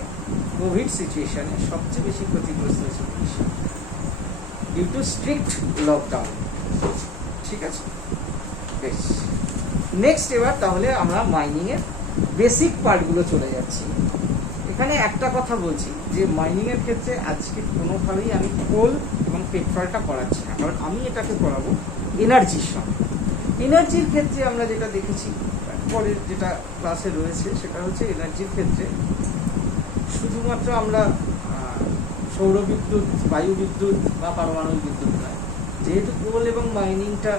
কোভিড সিচুয়েশনে সবচেয়ে বেশি ক্ষতিগ্রস্ত হয়েছে Orissa due to strict lockdown. ঠিক আছে, বেশ। নেক্সট এবার তাহলে আমরা মাইনিং এর বেসিক পার্টগুলো চলে যাচ্ছি। এখানে একটা কথা বলছি যে মাইনিং এর ক্ষেত্রে আজকে কোনোভাবেই আমি কোল এবং পেট্রোলটা করাচ্ছি না, কারণ আমি এটাকে করাবো এনার্জির সঙ্গে। এনার্জির ক্ষেত্রে আমরা যেটা দেখেছি পরের যেটা ক্লাসে রয়েছে সেটা হচ্ছে এনার্জির ক্ষেত্রে শুধুমাত্র আমরা সৌরবিদ্যুৎ, বায়ু বিদ্যুৎ বা পারমাণবিক বিদ্যুৎ নয়, যেহেতু কোল এবং মাইনিংটা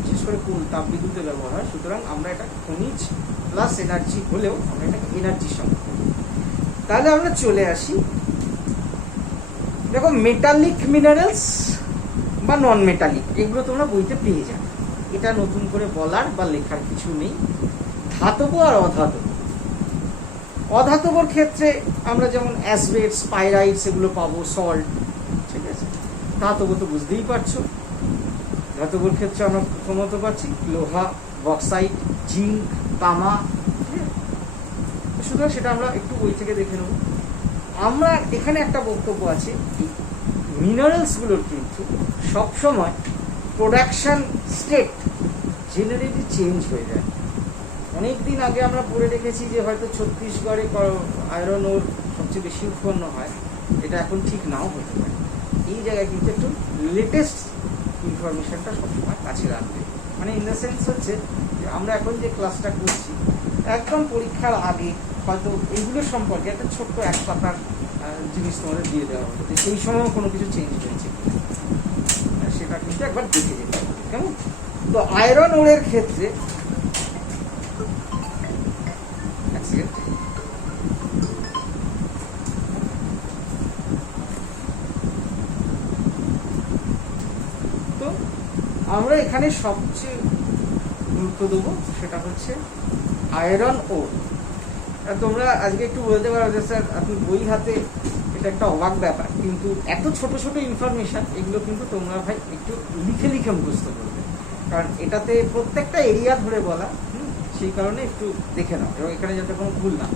বিশেষ করে কোল তাপবিদ্যুতে ব্যবহার হয়, সুতরাং আমরা এটা খনিজ প্লাস এনার্জি হলেও আমরা এটাকে এনার্জির সঙ্গে। তাহলে আমরা চলে আসি, দেখো মেটালিক মিনারেলস বা নন মেটালিক এগুলো তোমরা বইতে পেয়ে যাবে, এটা নতুন করে বলার বা লেখার কিছু নেই। ধাতব আর অধাতবর ক্ষেত্রে আমরা যেমন অ্যাসবেটস, পাইরাইটস এগুলো পাবো, সল্ট। ঠিক আছে, ধাতব তো বুঝতেই পারছো। ধাতবর ক্ষেত্রে আমরা প্রথমত পাচ্ছি লোহা, বক্সাইট, জিঙ্ক, তামা। সুতরাং সেটা আমরা একটু বই থেকে দেখে নেব। আমরা এখানে একটা বক্তব্য আছে, মিনারেলসগুলোর কিন্তু সবসময় প্রোডাকশন স্টেট জেনারেলি চেঞ্জ হয়ে যায়। অনেক দিন আগে আমরা পড়ে রেখেছি যে হয়তো ছত্তিশগড়ে আয়রন ওর সবচেয়ে বেশি উৎপন্ন হয়, এটা এখন ঠিক নাও হতে পারে। এই জায়গায় কিন্তু একটু লেটেস্ট ইনফরমেশনটা সবসময় কাছে রাখবে, মানে ইন দ্য সেন্স হচ্ছে যে আমরা এখন যে ক্লাসটা করছি একদম পরীক্ষার আগে হয়তো এইগুলো সম্পর্কে একটা ছোট্ট এক পাতার জিনিস তোমাদের দিয়ে দেওয়া হতো, যে সেই সময়ও কোনো কিছু চেঞ্জ হয়েছে সেটা কিন্তু একবার দেখে যেতে হবে, কেমন? তো আয়রন ওরের ক্ষেত্রে তো আমরা এখানে সবচেয়ে গুরুত্ব দেবো সেটা হচ্ছে আয়রন ওর। তোমরা আজকে একটু বলতে পারো যে স্যার আপনি বই হাতে, এটা একটা অবাক ব্যাপার, কিন্তু এত ছোট ছোট ইনফরমেশান এগুলো কিন্তু তোমরা ভাই একটু লিখে লিখে মুখস্থ করবে, কারণ এটাতে প্রত্যেকটা এরিয়া ধরে বলা, সেই কারণে একটু দেখে নাও এবং এখানে যাতে কোনো ভুল না।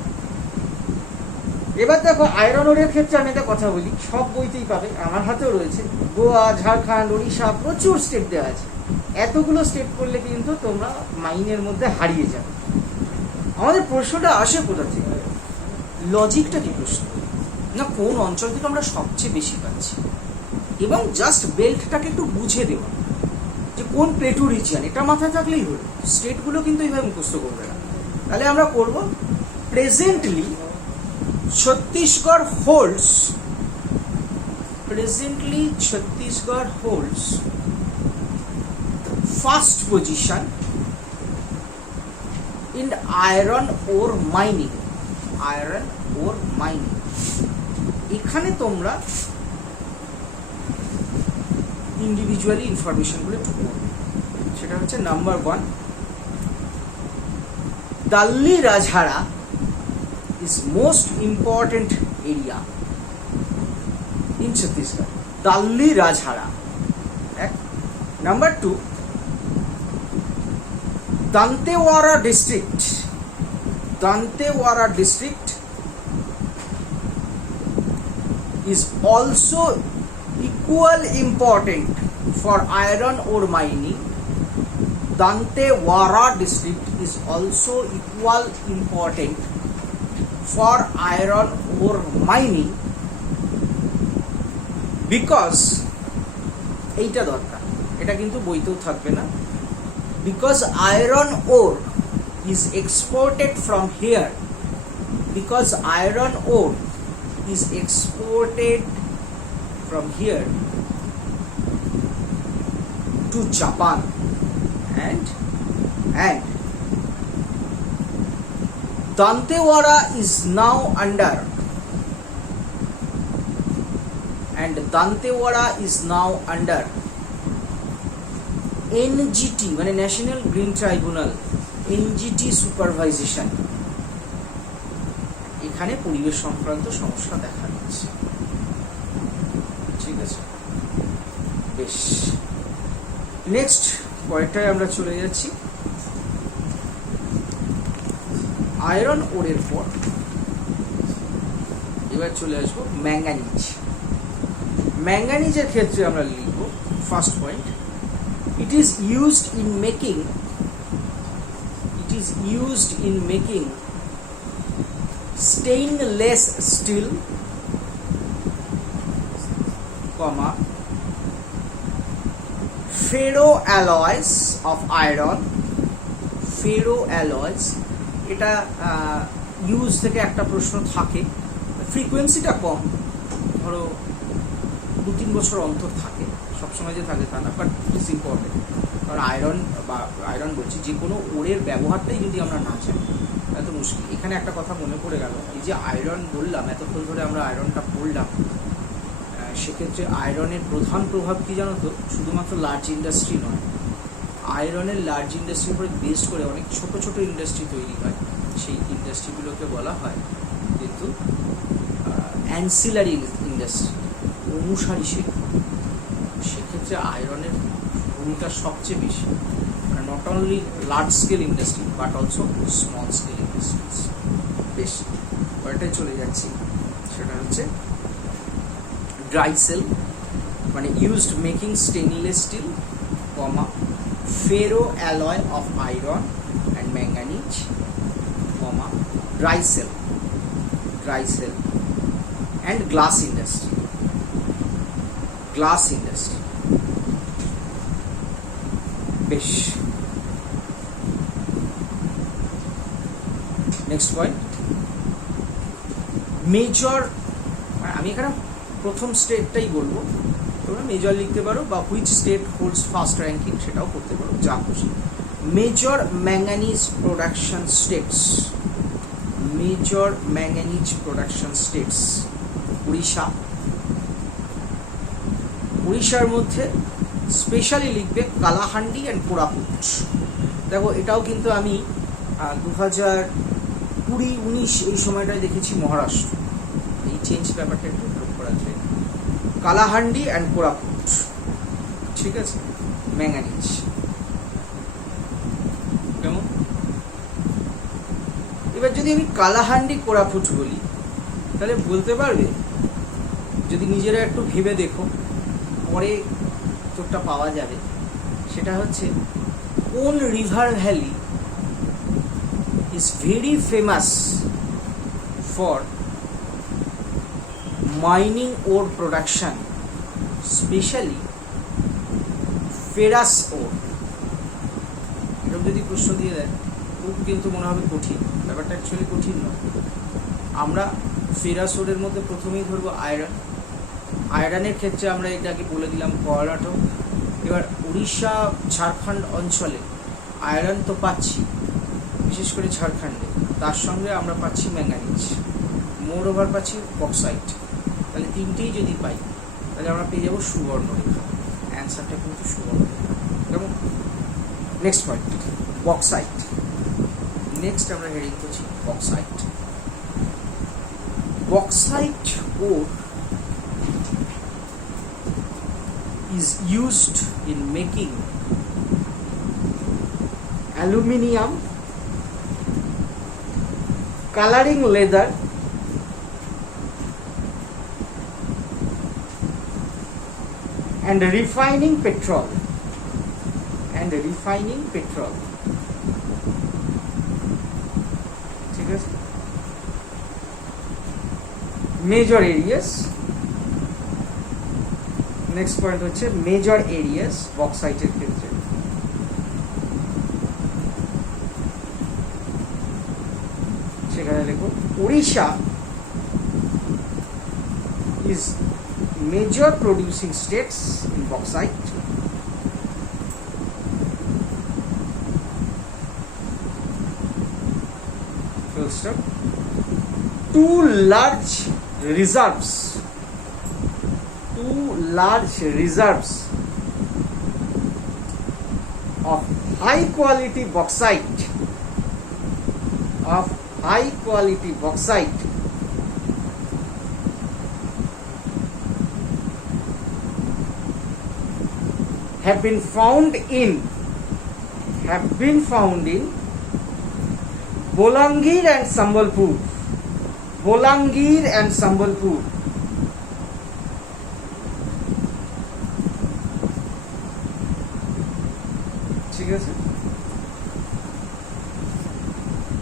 এবার দেখো আয়রন ওরের ক্ষেত্রে আমি একটা কথা বলি, সব বইতেই পাবে, আমার হাতেও রয়েছে, গোয়া, ঝাড়খণ্ড, উড়িষ্যা প্রচুর স্টেট দেওয়া আছে। এতগুলো স্টেট করলে কিন্তু তোমরা মাইনের মধ্যে হারিয়ে যাবে। আমাদের প্রশ্নটা আসে কোথা থেকে? লজিকটা কি প্রশ্ন না, কোন অঞ্চল থেকে আমরা সবচেয়ে বেশি পাচ্ছি, এবং জাস্ট বেল্টটাকে একটু বুঝে দেওয়া যে কোন প্লেটু রিজিয়ন, এটা মাথায় থাকলেই হলো। স্টেটগুলো কিন্তু এইভাবে মুখস্থ করবে না। তাহলে আমরা করব presently Chhattisgarh holds first position in iron ore mining. এখানে তোমরা ইন্ডিভিজুয়ালি ইনফরমেশনগুলো একটু পড়বে। সেটা হচ্ছে number 1, Dalli Rajhara is most important area in Chhattisgarh. Dalli Rajhara. Number 2, Dantewara district is also equal important for iron ore mining. Dantewara district is also equal important for iron ore mining because এইটা দরকার, এটা কিন্তু বইতেও থাকবে না। Because iron ore is exported from here, to Japan and Dantewara is now under NGT মানে ন্যাশনাল গ্রিন ট্রাইব্যুনাল, NGT সুপারভাইজেশন। এখানে পরিবেশ সংক্রান্ত সমস্যা দেখা দিচ্ছে। ঠিক আছে, বেশ। নেক্সট পয়েন্টটায় আমরা চলে যাচ্ছি। আয়রন ওরের পর এবার চলে আসবো ম্যাঙ্গানিজের ক্ষেত্রে আমরা লিখব first point, it is used in making stainless steel, ferroalloys of iron, এটা ইউজ থেকে একটা প্রশ্ন থাকে, ফ্রিকোয়েন্সিটা কম, ধরো 2-3 বছর অন্তর থাকে, সবসময় যে থাকে তা না, বাট ইটস ইম্পর্টেন্ট। কারণ আয়রন বলছি, যে কোনো ওরের ব্যবহারটাই যদি আমরা না জানি এত মুশকিল। এখানে একটা কথা মনে পড়ে গেল, এই যে আয়রন বললাম, এতক্ষণ ধরে আমরা আয়রনটা পড়লাম, সেক্ষেত্রে আয়রনের প্রধান প্রভাব কি জানো তো? শুধুমাত্র লার্জ ইন্ডাস্ট্রি নয়, আয়রনের লার্জ ইন্ডাস্ট্রির উপরে বেস করে অনেক ছোট ছোট ইন্ডাস্ট্রি তৈরি হয়, সেই ইন্ডাস্ট্রিগুলোকে বলা হয় কিন্তু অ্যান্সিলারি ইন্ডাস্ট্রি, অনুসারী শিল্প। সেক্ষেত্রে আয়রনের ভূমিকা সবচেয়ে বেশি, মানে not only large scale industry but also small scale industries. বেশ, ওইটাই চলে যাচ্ছি। সেটা হচ্ছে ড্রাই সেল, মানে used making stainless steel, ferro alloy of iron and manganese, comma, dry cell, and glass industry. বেশ, নেক্সট পয়েন্ট, মেজর, আমি এখানে প্রথম স্টেটটাই বলবো, তোমরা মেজর লিখতে পারো বা which state holds first ranking সেটাও করতে পারো, যা খুশি। মেজর ম্যাঙ্গানিজ প্রোডাকশন স্টেটস, উড়িষ্যার মধ্যে স্পেশালি লিখবে কালাহান্ডি অ্যান্ড কোরাপুট। দেখো এটাও কিন্তু আমি 2020-19 এই সময়টায় দেখেছি মহারাষ্ট্র, এই চেঞ্জ ব্যাপারটা একটু লক্ষ্য করা যায়। কালাহান্ডি অ্যান্ড কোরাপুট, ঠিক আছে, ম্যাঙ্গানিজ। কেমন? এবার যদি আমি কালাহান্ডি কোরাপুট বলি তাহলে বলতে পারবে, যদি নিজেরা একটু ভেবে দেখো, পরে উত্তরটা পাওয়া যাবে, সেটা হচ্ছে কোন river valley is very famous for mining ore production, specially ferrous ore. এরকম যদি প্রশ্ন দিয়ে দেয় খুব কিন্তু মনে হবে কঠিন, ব্যাপারটা অ্যাকচুয়ালি কঠিন নয়। আমরা ফেরাস ওরের মধ্যে প্রথমেই ধরবো আয়রন। আয়রনের ক্ষেত্রে আমরা এটাকে বলে দিলাম কর্ণাটক। এবার উড়িষ্যা ঝাড়খণ্ড অঞ্চলে আয়রন তো পাচ্ছি, বিশেষ করে ঝাড়খণ্ডে, তার সঙ্গে আমরা পাচ্ছি ম্যাঙ্গানিজ, মোর ওভার পাচ্ছি বক্সাইট। তাহলে তিনটেই যদি পাই তাহলে আমরা পেয়ে যাবো সুবর্ণরেখা। অ্যান্সারটা কিন্তু সুবর্ণরেখা। কেমন? Next point, bauxite. নেক্সট আমরা হেডিং করছি bauxite. Bauxite or is used in making aluminium, coloring leather, and refining petrol. ঠিক আছে, মেজর এরিয়াস। নেক্সট পয়েন্ট হচ্ছে মেজর এরিয়াস বক্সাইটের ক্ষেত্রে। সেখানে লিখো Orissa is major producing states in bauxite. Full stop. Two large reserves of high quality bauxite have been found in Bolangir and Sambalpur. ঠিক আছে,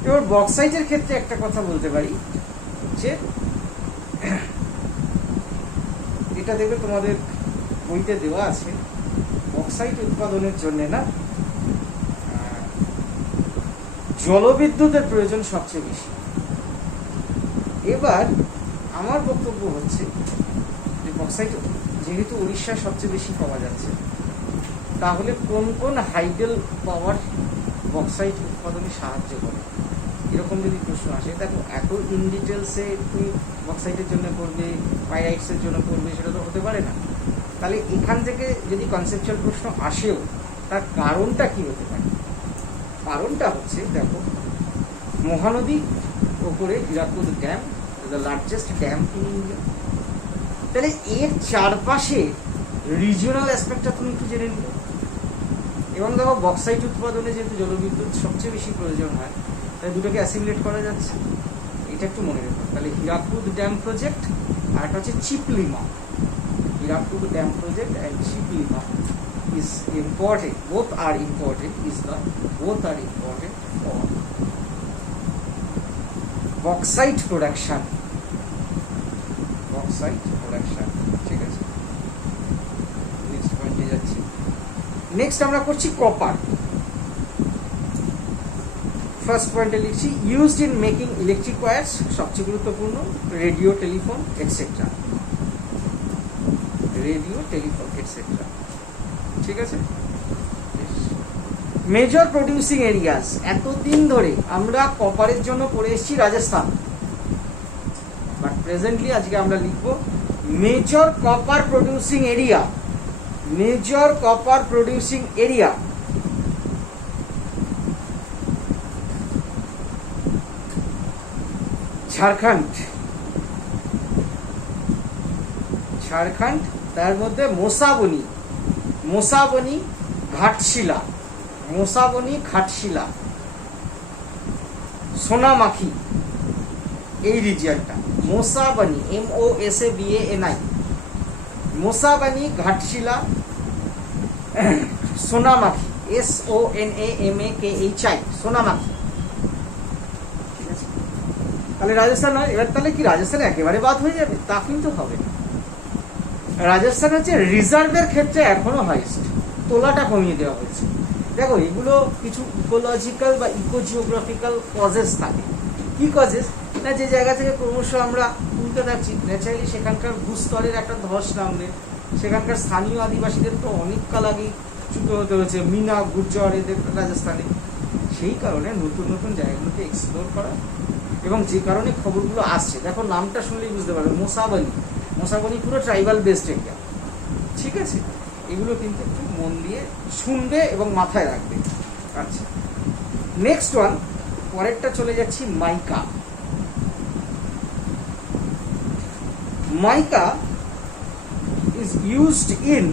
এবার বক্সাইটের ক্ষেত্রে একটা কথা বলতে পারি যে এটা দেখবে তোমাদের বইতে দেওয়া আছে, বক্সাইট উৎপাদনের জন্য না জলবিদ্যুতের প্রয়োজন সবচেয়ে বেশি। এবার আমার বক্তব্য হচ্ছে যে বক্সাইট যেহেতু উড়িষ্যায় সবচেয়ে বেশি পাওয়া যাচ্ছে, তাহলে কোন কোন হাইডেল পাওয়ার বক্সাইট উৎপাদনে সাহায্য করে, এরকম যদি প্রশ্ন আসে, দেখো এত ইন ডিটেলসে তুমি বক্সাইটের জন্য করবে, পাইরাইটসের জন্য করবে, সেটা তো হতে পারে না। তাহলে এখান থেকে যদি কনসেপচুয়াল প্রশ্ন আসেও, তার কারণটা কি হতে পারে? কারণটা হচ্ছে, দেখো মহানদী ওপরে Hirakud dam, the largest dam in India. তাহলে এর চারপাশে রিজিওনাল অ্যাসপেক্টটা তুমি একটু জেনে নিলে, এবং দেখো বক্সাইট উৎপাদনে যেহেতু জলবিদ্যুৎ সবচেয়ে বেশি প্রয়োজন হয়, তাই দুটোকে অ্যাসিমিলেট করা যাচ্ছে, এটা একটু মনে রেখো। তাহলে হীরাকুদ ড্যাম প্রজেক্ট আর একটা হচ্ছে Chiplima. Hirakud dam project and Chiplima is important, both are important bauxite production, ঠিক আছে। নেক্সট পয়েন্টে যাচ্ছি। নেক্সট আমরা করছি কপার। ফার্স্ট পয়েন্টে লিখছি used in making electric wires, সবচেয়ে গুরুত্বপূর্ণ রেডিও, টেলিফোন এটসেট্রা, ঠিক আছে। মেজর প্রডিউসিং এরিয়াস, এতদিন ধরে আমরা কপারের জন্য পড়ে এসেছি রাজস্থান, বাট প্রেজেন্টলি আজকে আমরা লিখব major copper producing area, Jharkhand, তার মধ্যে মোসাবনি, ঘাটশিলা, সোনামাখি, এই রিজিয়নটা মোসাবনি, MOSABANI, মোসাবনি, ঘাটশিলা, সোনামাখি, SONAMAKHI, সোনামাখি, ঠিক আছে। তাহলে রাজস্থান নয়, এবার তাহলে কি রাজস্থানে একেবারে বাদ হয়ে যাবে? তা কিন্তু হবে না। রাজস্থান হচ্ছে রিজার্ভের ক্ষেত্রে এখনো হাইস্ট, তোলাটা কমিয়ে দেওয়া হয়েছে। দেখো, এগুলো কিছু ইকোলজিক্যাল বা ইকোজিওগ্রাফিক্যাল কজেস থাকে। কি কজেস না, যে জায়গা থেকে ক্রমশ আমরা তুলতে থাকছি, ন্যাচারালি সেখানকার ভূস্তরের একটা ধস নামলে সেখানকার স্থানীয় আদিবাসীদের তো অনেক কাল আগেই চ্যুত হতে হয়েছে, মিনা, গুর্জর, এদের রাজস্থানে। সেই কারণে নতুন নতুন জায়গাগুলোকে এক্সপ্লোর করা, এবং যে কারণে খবরগুলো আসছে, দেখো নামটা শুনলেই বুঝতে পারবে, মোসাবনি পুরো ট্রাইবাল বেসড এরিয়া, ঠিক আছে। এগুলো কিন্তু একটু মন দিয়ে শুনবে এবং মাথায় রাখবে। আচ্ছা, নেক্সট ওয়ান, পরেরটা চলে যাচ্ছি mica. is used in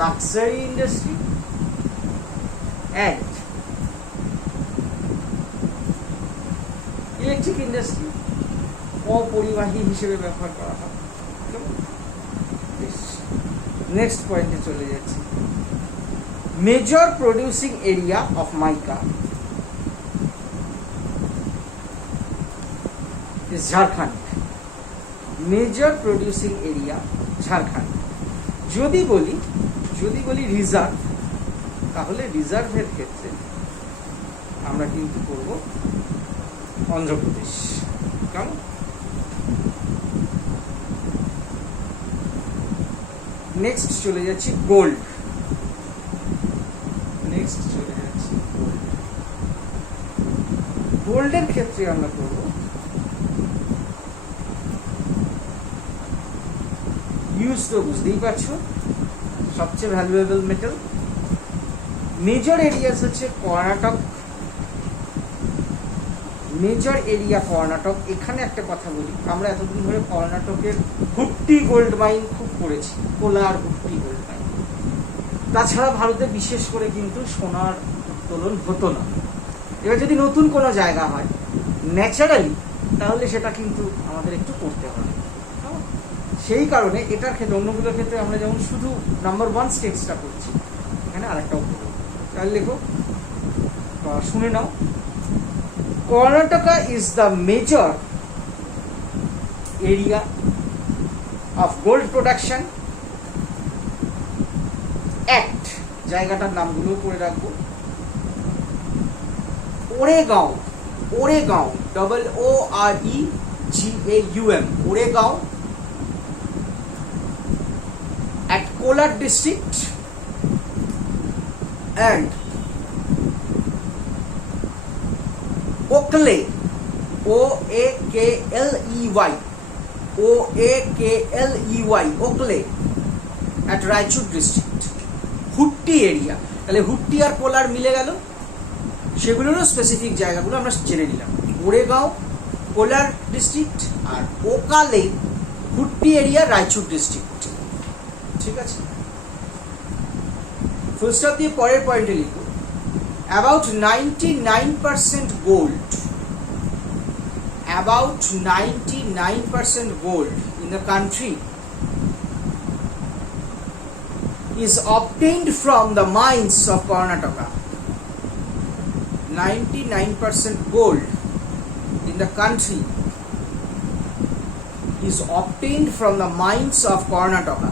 luxury industry and electric industry, অপরিবাহী হিসেবে ব্যবহার করা হয়। নেক্সট পয়েন্টে চলে যাচ্ছি। Major producing area of mica is Jharkhand. Major producing area Jharkhand. যদি বলি রিজার্ভ, তাহলে রিজার্ভের ক্ষেত্রে আমরা কিন্তু করব অন্ধ্রপ্রদেশ। কেমন? নেক্সট চলে যাচ্ছি গোল্ড। গোল্ডের ক্ষেত্রে আমরা করব ইউজ, তো বুঝতেই পারছো সবচেয়ে ভ্যালুয়েবল মেটাল। মেজর এরিয়াস হচ্ছে কর্ণাটক, এখানে একটা কথা বলি, আমরা এতদিন ধরে কর্ণাটকের হুট্টি গোল্ড মাইন খুব করেছি, কোলার হুট্টি গোল্ড মাইন। তাছাড়া ভারতে বিশেষ করে কিন্তু সোনার উত্তোলন হতো না। এবার যদি নতুন কোনো জায়গা হয় ন্যাচারালি, তাহলে সেটা কিন্তু আমাদের একটু করতে হবে। সেই কারণে এটার ক্ষেত্রে, অন্যগুলোর ক্ষেত্রে আমরা যেমন শুধু নাম্বার 1 স্টেটসটা করছি, এখানে আরেকটাও করবো। তাহলে লেখো, শুনে নাও। Karnataka is the major area of gold production at, জায়গাটার নামগুলো করে রাখবো। ওরেগাঁও, OREGAUM, ওরেগাঁও at Kolar district and Oakley, OAKLEY, Oakley at Raichur district। Hutti area, তাহলে হুট্টি আর কোলার মিলে গেল, সেগুলোরও স্পেসিফিক জায়গাগুলো আমরা জেনে নিলাম। ওরেগাঁও কোলার ডিস্ট্রিক্ট, আর ওকালে হুট্টি এরিয়া রায়চুর ডিস্ট্রিক্ট, ঠিক আছে। ফুল স্টপ দিয়ে পরের পয়েন্টে লিখো, about 99% gold in the country is obtained from the mines of Karnataka. 99% gold in the country is obtained from the mines of Karnataka.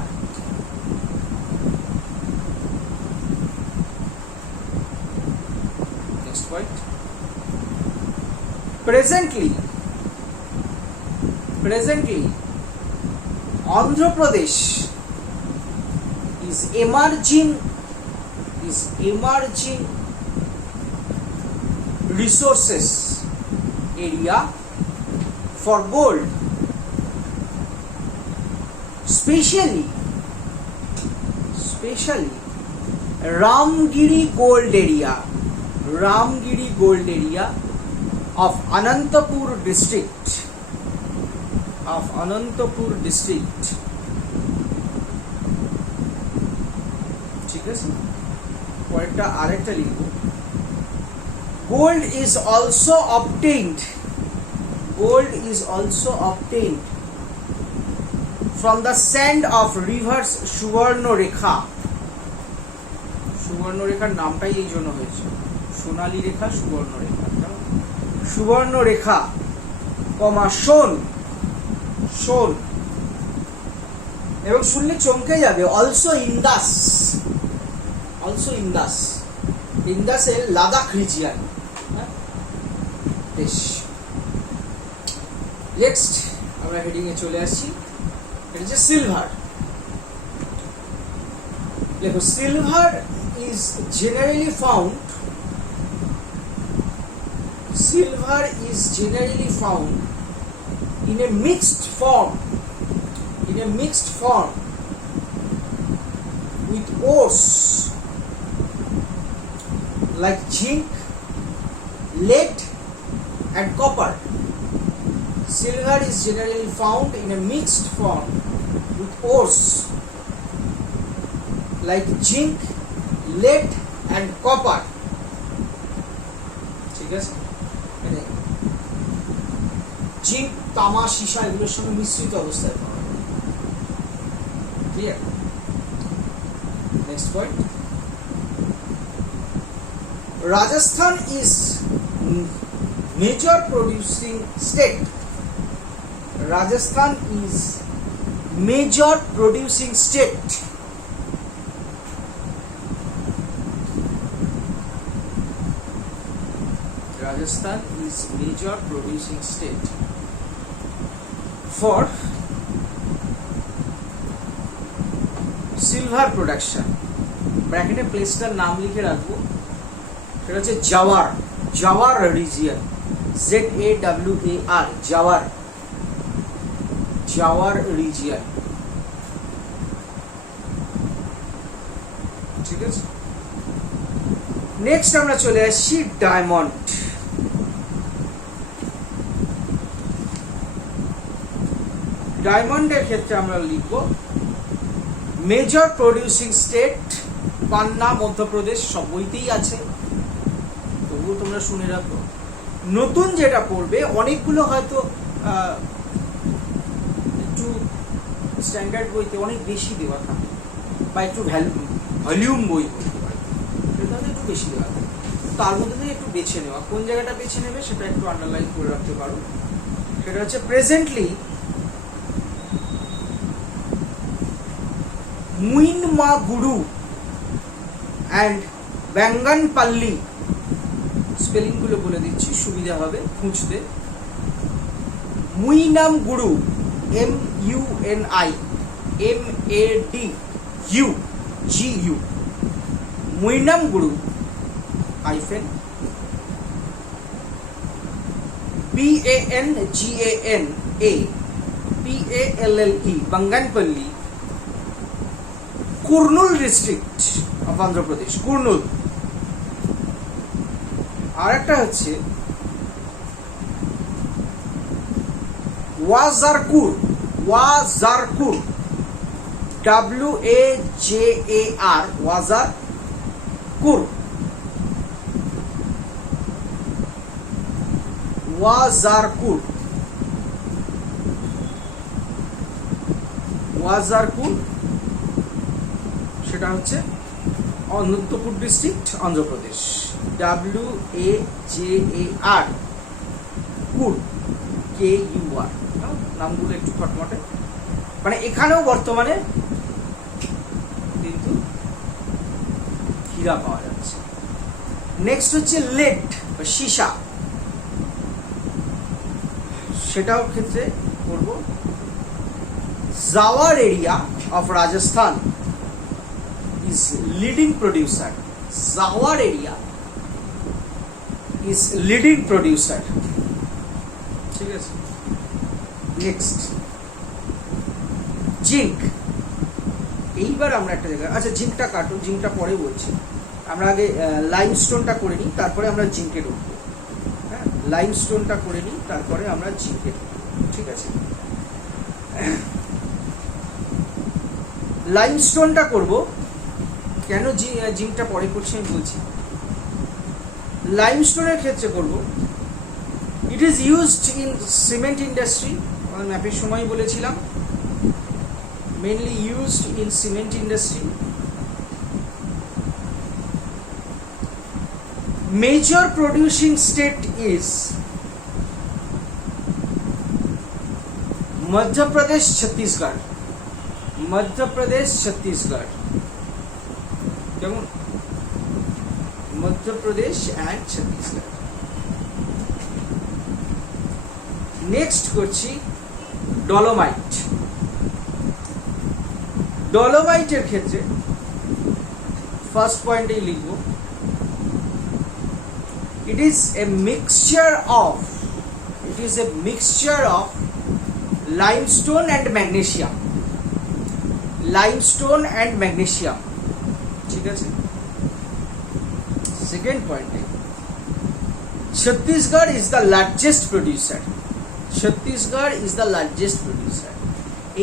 Next point. Presently, Andhra Pradesh is emerging resources area for gold, especially Ramgiri gold area of Anantapur district. ঠিক আছে, পরেরটা আরেকটা লিখব। Gold is also obtained from the sand of rivers Subarnarekha. সুবর্ণরেখার নামটাই এই জন্য হয়েছে, সোনালী রেখা, সুবর্ণরেখা। সুবর্ণরেখা, সোন, এবং শুনলে চমকে যাবে, অলসো ইন্দাস ইন্দাসের লাদাখ রিজিয়ন। বেশ, নেক্সট আমরা হেডিং এ চলে আসছি। এটা হচ্ছে সিলভার। দেখো, silver is generally found in a mixed form with ores like zinc, lead and copper. Silver is generally found in a mixed form with ores like zinc, lead and copper. ঠিক আছে, মানে জিঙ্ক, তামা, সীসা এগুলোর সঙ্গে মিশ্রিত অবস্থায় পাওয়া যায়। Clear? Next point. Rajasthan is major producing state. Rajasthan is major producing state. Rajasthan is major producing state for silver production. ব্র্যাকেটে প্লেসটার নাম লিখে রাখবো, সেটা হচ্ছে জাওয়ার রিজিয়ন, ZAWAR, জাওয়ার রিজিয়ন। ঠিক আছে, নেক্সট আমরা চলে আসছি ডায়মন্ড। ডায়মন্ডের ক্ষেত্রে আমরা লিখব মেজর প্রডিউসিং স্টেট, পান্না, মধ্যপ্রদেশ, সব বইতেই আছে, তবুও তোমরা শুনে রাখো। নতুন যেটা পড়বে, অনেকগুলো হয়তো একটু স্ট্যান্ডার্ড বইতে অনেক বেশি দেওয়া থাকে, বা একটু ভলিউম বই পড়তে পারে, সেটাতে একটু বেশি দেওয়া থাকে। তার মধ্যে থেকে একটু বেছে নেওয়া, কোন জায়গাটা বেছে নেবে সেটা একটু আন্ডারলাইন করে রাখতে পারো। সেটা হচ্ছে প্রেজেন্টলি মুইনমাগুড়ু অ্যান্ড ব্যাঙ্গানপাল্লি, স্পেলিংগুলো বলে দিচ্ছি, সুবিধা হবে খুঁজতে। মুইনামগুড়ু, MUNIMADGU, মুইনামগুড়ু hyphen BANGANAPALLE, বাঙ্গানপল্লী, Kurnool district of Andhra Pradesh, Kurnool. আর একটা হচ্ছে ওয়াজারকুর, WAJAR, ওয়াজারকুর, সেটা সেটা হচ্ছে Anantapur district, Andhra Pradesh. WAJAR, could, KUR, নামগুলো একটু খটমটে, মানে এখানেও বর্তমানে কিন্তু হীরা পাওয়া যাচ্ছে। নেক্সট হচ্ছে লেড বা সীসা, সেটাও ক্ষেত্রে করব। Zawar area of Rajasthan is leading producer. Zawar area is leading producer. ঠিক আছে। Next zinc. এইবার আমরা একটা জায়গা, আচ্ছা জিঙ্কটা কাটো, জিঙ্কটা পরে বলছি, আমরা আগে লাইমস্টোনটা করে নিই, তারপরে আমরা জিঙ্কে ঢুকবো। হ্যাঁ, লাইমস্টোনটা করে নিই, তারপরে আমরা জিঙ্কে ঢুকবো। ঠিক আছে। লাইমস্টোনটা করব, কেন জিঙ্কটা পরে করছি আমি বলছি। লাইমস্টোনের ক্ষেত্রে করব, it is used in cement industry, আমাদের ম্যাপের সময় বলেছিলাম, mainly used in cement industry. Major producing state is Madhya Pradesh, Chhattisgarh. Madhya Pradesh, Chhattisgarh, যেমন মধ্যপ্রদেশ অ্যান্ড ছত্তিশগড়। নেক্সট করছি ডলোমাইট। ডলোমাইটের ক্ষেত্রে ফার্স্ট পয়েন্টেই লিখব, it is a mixture of limestone and magnesium. Limestone and magnesium, ঠিক আছে। সেকেন্ড পয়েন্টে, Chhattisgarh is the largest producer. Chhattisgarh is the largest producer.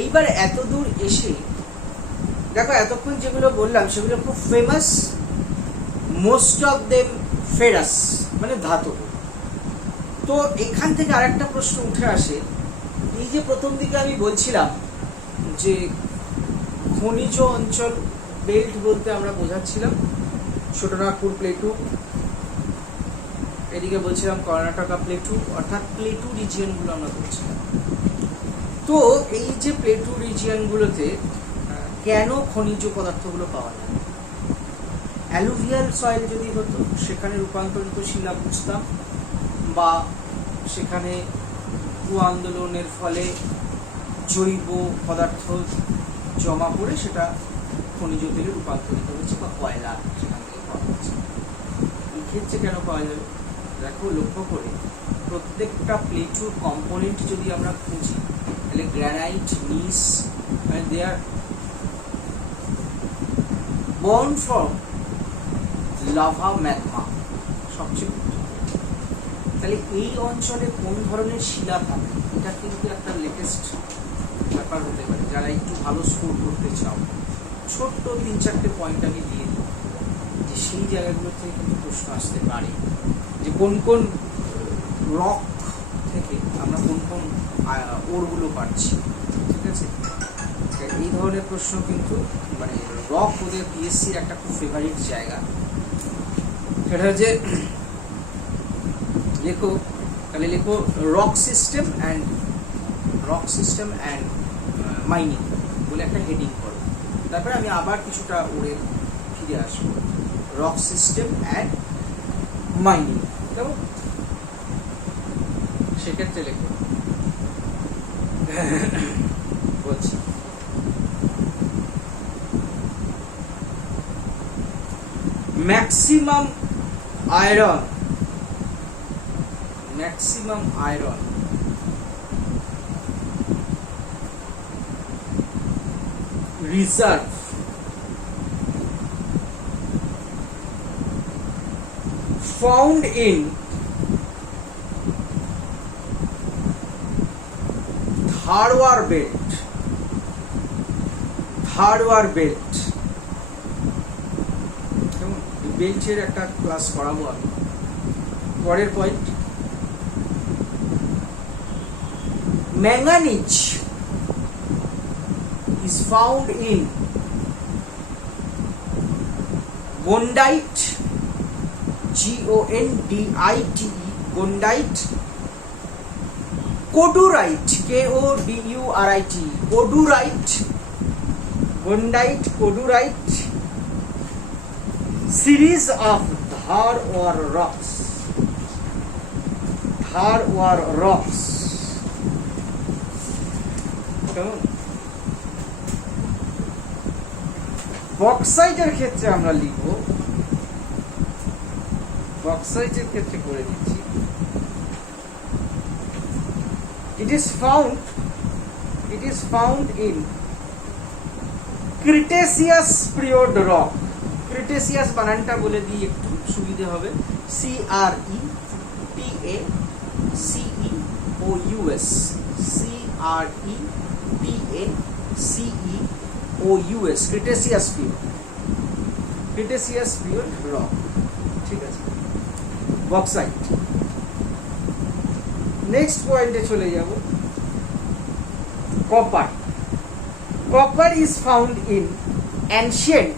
এইবার এত দূর এসে দেখো, এতক্ষণ যেগুলো বললাম সেগুলো খুব famous, most of them ferrous, মানে ধাতব। তো এখান থেকে আরেকটা প্রশ্ন উঠে আসে, এই যে প্রথম দিকে আমি বলছিলাম যে খনিজ অঞ্চল, বেল্ট বলতে আমরা বোঝাচ্ছিলাম ছোটনাগপুর প্লেটু, এদিকে বলছিলাম কর্ণাটকা প্লেটু, অর্থাৎ প্লেটু রিজিয়নগুলো আমরা বলছিলাম। তো এই যে প্লেটু রিজিয়নগুলোতে কেন খনিজ পদার্থগুলো পাওয়া যায়? অ্যালুভিয়াল সয়েল যদি হতো, সেখানে রূপান্তরিত শিলা বুঝতাম, বা সেখানে ভূ আন্দোলনের ফলে জৈব পদার্থ জমা করে সেটা খনিজ তেলে রূপান্তরিত হচ্ছে, বা কয়লা সেখান থেকে পাওয়া যাচ্ছে। এই ক্ষেত্রে কেন পাওয়া যাবে? দেখো, লক্ষ্য করে প্রত্যেকটা প্লেটুর কম্পোনেন্ট যদি আমরা খুঁজি, তাহলে গ্রানাইট, নিস, and they are born from lava magma, সবচেয়ে। তাহলে এই অঞ্চলে কোন ধরনের শিলা থাকে, এটা কিন্তু একটা লেটেস্ট ব্যাপার হতে পারে। যারা একটু ভালো স্কোর করতে চাও, ছোট্ট 3-4টে পয়েন্ট আমি দিয়ে দিই, যে সেই জায়গাগুলো থেকে কিন্তু প্রশ্ন আসতে পারে, যে কোন কোন রক থেকে আমরা কোন কোন ওরগুলো পাচ্ছি। ঠিক আছে, এই ধরনের প্রশ্ন কিন্তু, মানে রক ওদের পিএসসির একটা খুব ফেভারিট জায়গা। সেটা হচ্ছে লেখো, তাহলে লেখো রক সিস্টেম অ্যান্ড মাইনিং বলে একটা হেডিং করো। তারপরে আমি আবার কিছুটা ওরে ফিরে আসবো, রক সিস্টেম অ্যান্ড মাইনিং, কেমন? সেক্ষেত্রে লেখো, বলছি maximum iron reserve found in Dharwar belt বেল্টের একটা ক্লাস করাবো আমি। পরের point, manganese is found in গোন্ডাইট, GONDITE, গোন্ডাইট, কোডুরাইট, KODURIT, কোডুরাইট, গোন্ডাইট, কোডুরাইট, series of ধারওয়ার rocks, ধারওয়ার rocks, কেমন? বক্সাইটের ক্ষেত্রে আমরা লিখব, বক্সাইটের ক্ষেত্রে করে দিচ্ছি, it is found in Cretaceous period rock. Cretaceous বানানটা বলে দিই একটু সুবিধে হবে, CREPACEOUS, CREPACEOUS, Cretaceous period, Cretaceous period rock, ঠিক আছে, বক্সাইট। নেক্সট পয়েন্টে চলে যাব, copper. Copper is found in ancient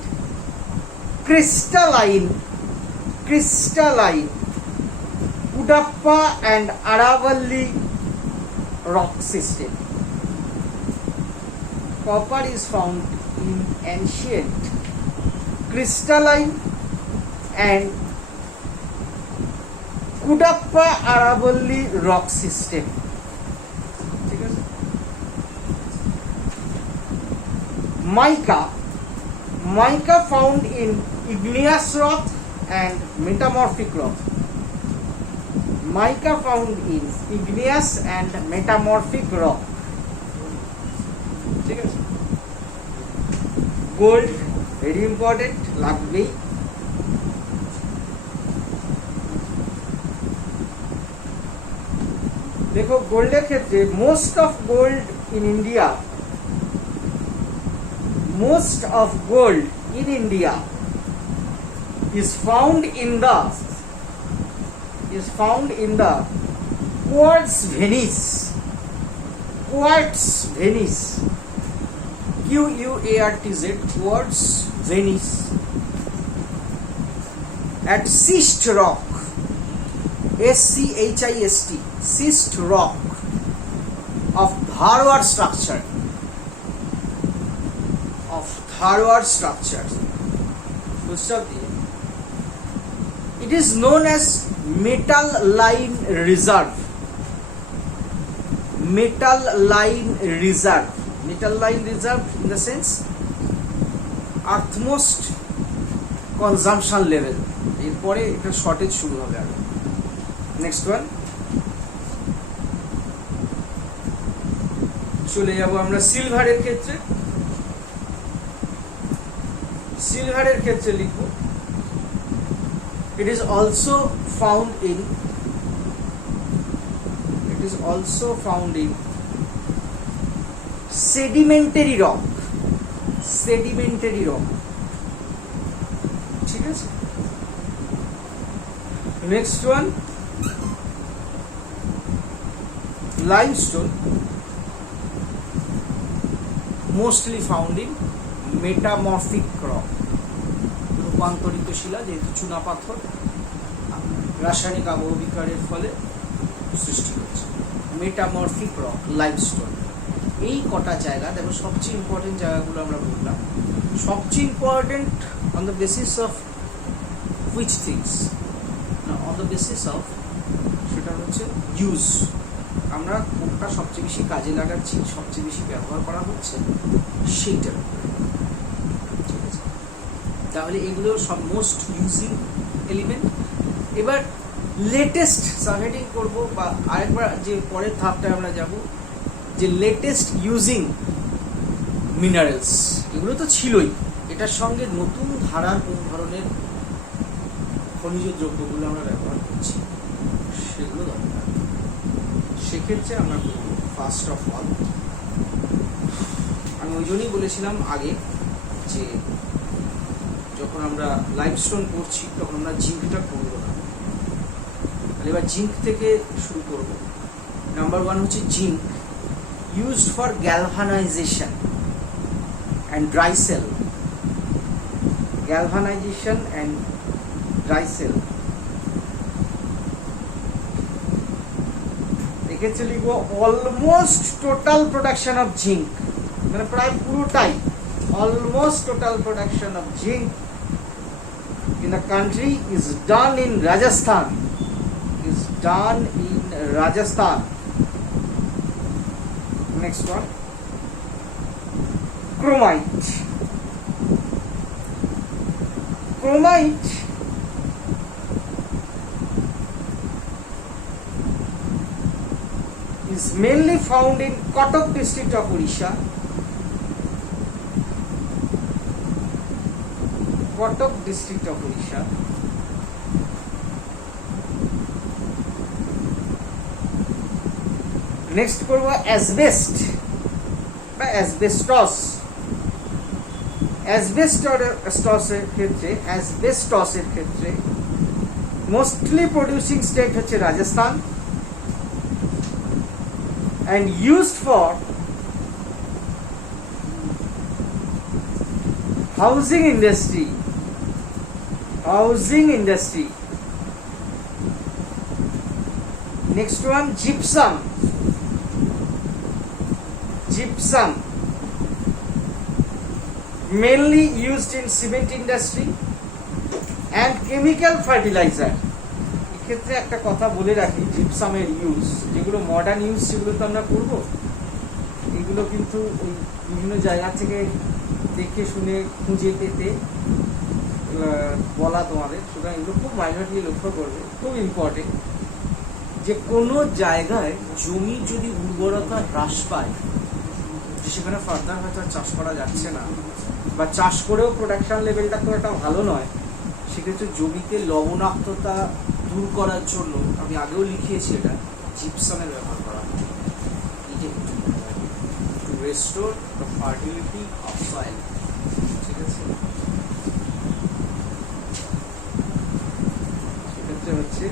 crystalline Kudappa and Aravalli rock system. Copper is found in ancient crystalline and Kudappa Aravalli rock system. ঠিক আছে। Mica found in igneous rock and metamorphic rock. Mica found in igneous and metamorphic rock. ঠিক আছে। গোল্ড ভেরি ইম্পর্টেন্ট, লাগবেই। দেখো গোল্ডের ক্ষেত্রে most of gold in India is found in the quartz Venice, QUARTZ, quartz Venice, at schist rock, SCHIST, schist rock of Dharwar structure, full stop দিয়ে। It is known as metal line reserve, in the sense utmost consumption level, এরপরে এটা শর্টেজ শুরু হবে। আর নেক্সট ওয়ান চলে যাব আমরা সিলভারের ক্ষেত্রে। সিলভারের ক্ষেত্রে লিখব, it is also found in sedimentary rock, ঠিক আছে। Next one limestone, mostly found in metamorphic rock, রূপান্তরিত শিলা, যেহেতু চুনা পাথর রাসায়নিক আবহবিকারের ফলে সৃষ্টি হচ্ছে। মেটামরফিক রক, লাইমস্টোন, এই কটা জায়গা দেখো সবচেয়ে ইম্পর্টেন্ট জায়গাগুলো আমরা বললাম। সবচেয়ে important on the basis of which things, on the basis of, সেটা হচ্ছে ইউজ, আমরা কোনটা সবচেয়ে বেশি কাজে লাগাচ্ছি, সবচেয়ে বেশি ব্যবহার করা হচ্ছে সেইটার, ঠিক আছে। তাহলে এগুলো সব মোস্ট ইউজিং এলিমেন্ট। এবার লেটেস্ট সাবহেডিং করব, বা আরেকবার যে পরের ধাপটা আমরা যাব, যে লেটেস্ট ইউজিং মিনারেলস, এগুলো তো ছিলই, এটার সঙ্গে নতুন ধারার কোন ধরনের খনিজ দ্রব্যগুলো আমরা ব্যবহার করছি সেগুলো দরকার। সেক্ষেত্রে আমরা করব ফার্স্ট অফ অল, আমি ওই জন্যই বলেছিলাম আগে যে যখন আমরা লাইমস্টোন করছি তখন আমরা জিঙ্কটা করব না। তাহলে এবার জিঙ্ক থেকে শুরু করব। নাম্বার ওয়ান হচ্ছে zinc, used for galvanization and dry cell, galvanisation and dry sell. এক্ষেত্রে লিখবো almost total production of zinc, মানে প্রায় পুরোটাই, almost total production of zinc in the country is done in Rajasthan. Is done in Rajasthan. Next one, chromite. Chromite is mainly found in Cuttack district of Odisha. Cuttack district of Odisha. Next করব অ্যাসবেস্ট বা অ্যাসবেস্টস। অ্যাসবেস্টসের ক্ষেত্রে মোস্টলি প্রডিউসিং স্টেট হচ্ছে Rajasthan, and used for housing industry. Next one, gypsum mainly used in cement industry and chemical fertilizer. এক্ষেত্রে একটা কথা বলে রাখি, জিপসামের ইউজ, যেগুলো মডার্ন ইউজ সেগুলো তো আমরা করবো, এগুলো কিন্তু ওই বিভিন্ন জায়গা থেকে দেখে শুনে খুঁজে পেতে বলা তোমাদের, সুতরাং এগুলো খুব মাইনরলি লক্ষ্য করবে, খুব ইম্পর্টেন্ট। যে কোনো জায়গায় জমি যদি উর্বরতা হ্রাস পায়, সেখানে ফার্দার হয়তো চাষ করা যাচ্ছে না, বা চাষ করেও প্রোডাকশন লেভেলটা তো একটা ভালো নয়, সেক্ষেত্রে জমিতে লবণাক্ততা দূর করার জন্য আমি আগেও লিখিয়েছি এটা জিপসামের ব্যবহার করা হয়। Two restore the fertility of soil. ঠিক আছে, সেক্ষেত্রে হচ্ছে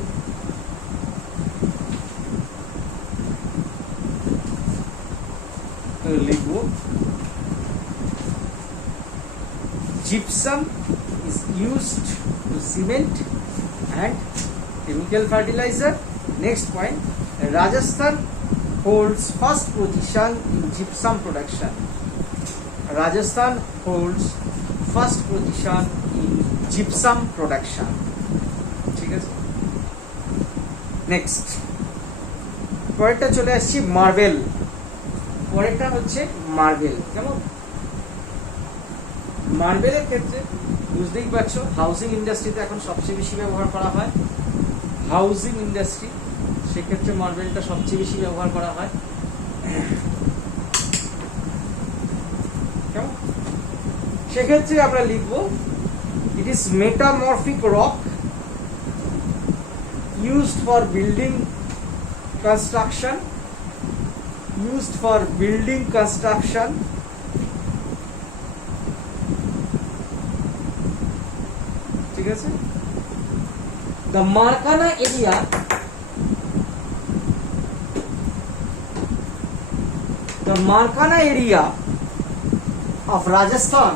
লিখবো gypsum is used to cement and chemical fertilizer. Next point, Rajasthan holds first position in gypsum production. Rajasthan holds first position in gypsum production. ঠিক আছে, নেক্সট পরেরটা চলে আসছি মার্বেল। পরেরটা হচ্ছে মার্বেল। কেমন, মার্বেলের ক্ষেত্রে বুঝতেই পারছো হাউজিং ইন্ডাস্ট্রিতে এখন সবচেয়ে বেশি ব্যবহার করা হয়। হাউজিং ইন্ডাস্ট্রি, সেক্ষেত্রে মার্বেলটা সবচেয়ে বেশি ব্যবহার করা হয়। কেমন, সেক্ষেত্রে আমরা লিখবো it is metamorphic rock used for building construction, ঠিক আছে। The Markana area of Rajasthan,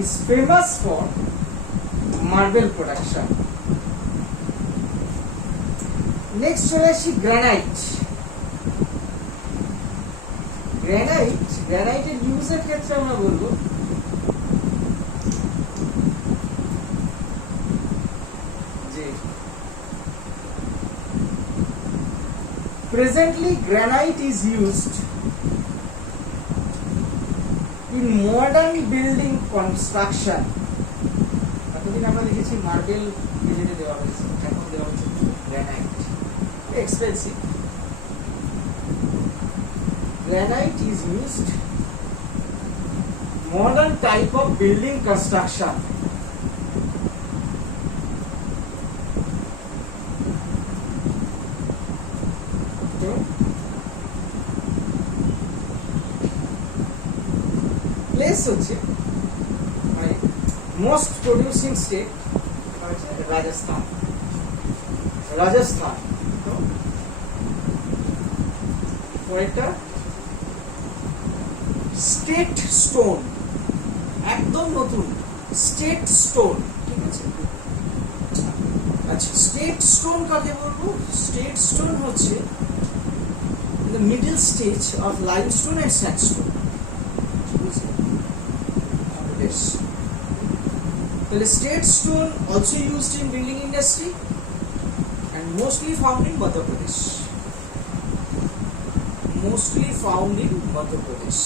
is famous for marble production. Next চলে আসি গ্রানাইট। গ্রানাইটের ইউজের ক্ষেত্রে আমরা বলবো যে presently granite is used in modern building construction. এতদিন আমরা দেখেছি মার্বেল মেঝেতে দেওয়া হয়েছে, এখন দেওয়া হচ্ছে granite. Expensive. Granite is used modern type of building construction. Place হচ্ছে most producing state Rajasthan. পরেরটা স্টেট স্টোন, একদম নতুন স্টেট স্টোন, ঠিক আছে। আচ্ছা স্টেট স্টোন কাকে বলবো? স্টেট স্টোন হচ্ছে the middle stage of limestone and sandstone, ঠিক আছে। বেশ, তাহলে state stone also used in building industry and mostly found in Madhya Pradesh, mostly found in Madhya Pradesh।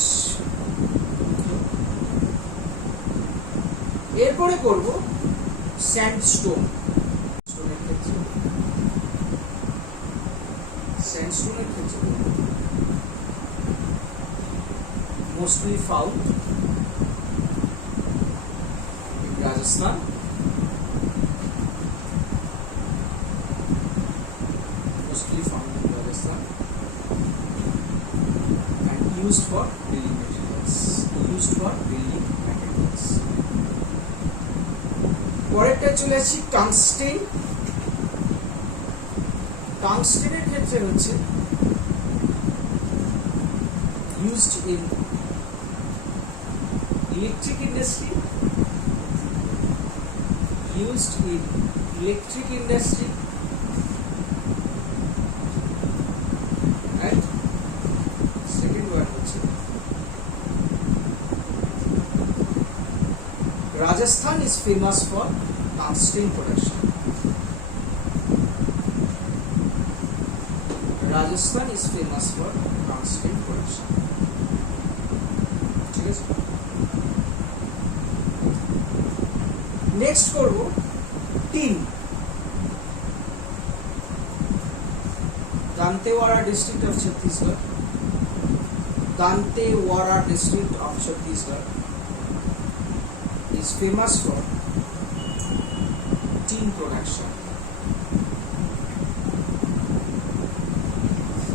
এরপরে করব স্যান্ডস্টোন। স্টোনের ক্ষেত্রে স্যান্ডস্টোনের ক্ষেত্রে mostly found in Rajasthan, mostly found in Rajasthan and used for building materials, used for building materials। পরেরটা চলে আসছি টাংস্টেন। টাংস্টেনের ক্ষেত্রে হচ্ছে used in electric industry, used in electric industry and second one হচ্ছে Rajasthan is famous for tungsten production, Rajasthan is famous for tungsten production, ঠিক আছে। নেক্সট করব tin. Dantewada district of Chhattisgarh, Dantewada district of Chhattisgarh is famous for tin production।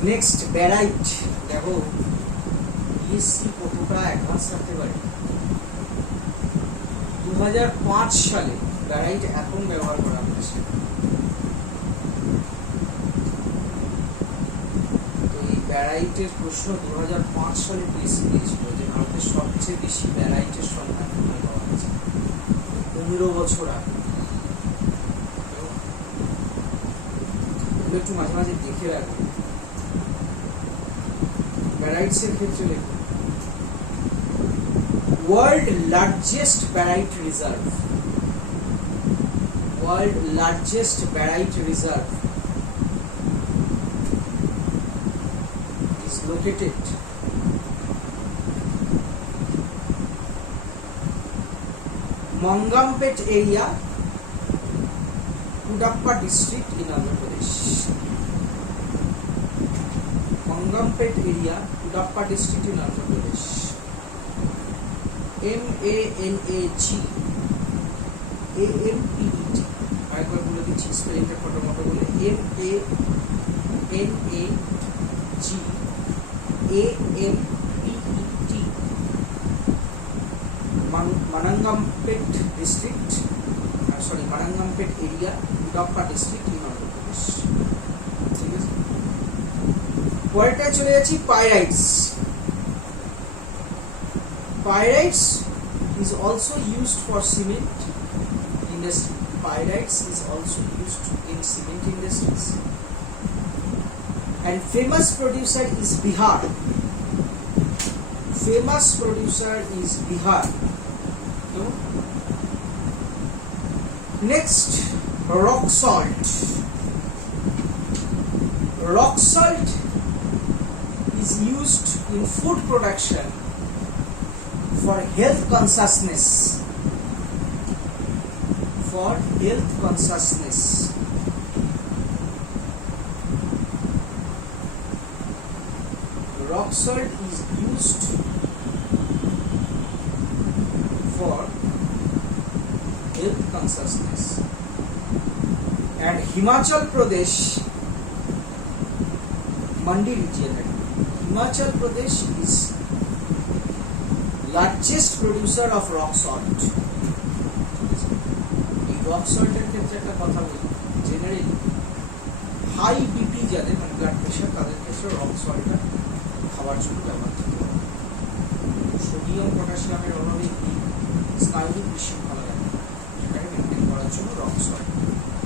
Next barite. দেখো বিএসসি কতটা অ্যাডভান্স রাখতে পারে। 2005 সালে ব্যারাইট এখন ব্যবহার করা হচ্ছে। তো এই ব্যারাইটের প্রশ্ন 2005 সালে বিএসসি দিয়েছিল যে ভারতের সবচেয়ে বেশি ব্যারাইটের সন্ধান কোথায় পাওয়া গেছে। 15 বছর আগে। একটু মাঝে মাঝে দেখে রাখবে। ব্যারাইটসের ক্ষেত্রে লেখো world largest barite reserve, world largest barite reserve is located Mangampet area, Kudappa district in Andhra Pradesh, Mangampet area, Kudappa district in Andhra Pradesh। MANAG AMPET, আরেকবার বলে দিচ্ছি স্পেলিংটা ফটোমটো বলে, MANAG AMPET Manangampet district, sorry Manangampet area, Kudappa district in Andhra Pradesh, ঠিক আছে। পরেরটা চলে যাচ্ছি pyrites. Pyrites is also used for cement industry. Pyrites is also used in cement industries. And famous producer is Bihar. Famous producer is Bihar. No? Next, rock salt. Rock salt is used in food production for health consciousness, for health consciousness। Rock salt is used for health consciousness। And Himachal Pradesh, Mandi region, Himachal Pradesh is largest producer of rock salt। এই রক সল্টের ক্ষেত্রে একটা কথা বলি, জেনারেলি হাই বিপি যাদের মানে ব্লাড প্রেশার তাদের ক্ষেত্রে রক সল্টটা খাবার জন্য ব্যবহার করতে পারে। সোডিয়াম পটাশিয়ামের অভাবে এই স্নায়বিক বিশৃঙ্খলা দেখা দেয়, যেটাকে মেনটেন করার জন্য রক সল্ট,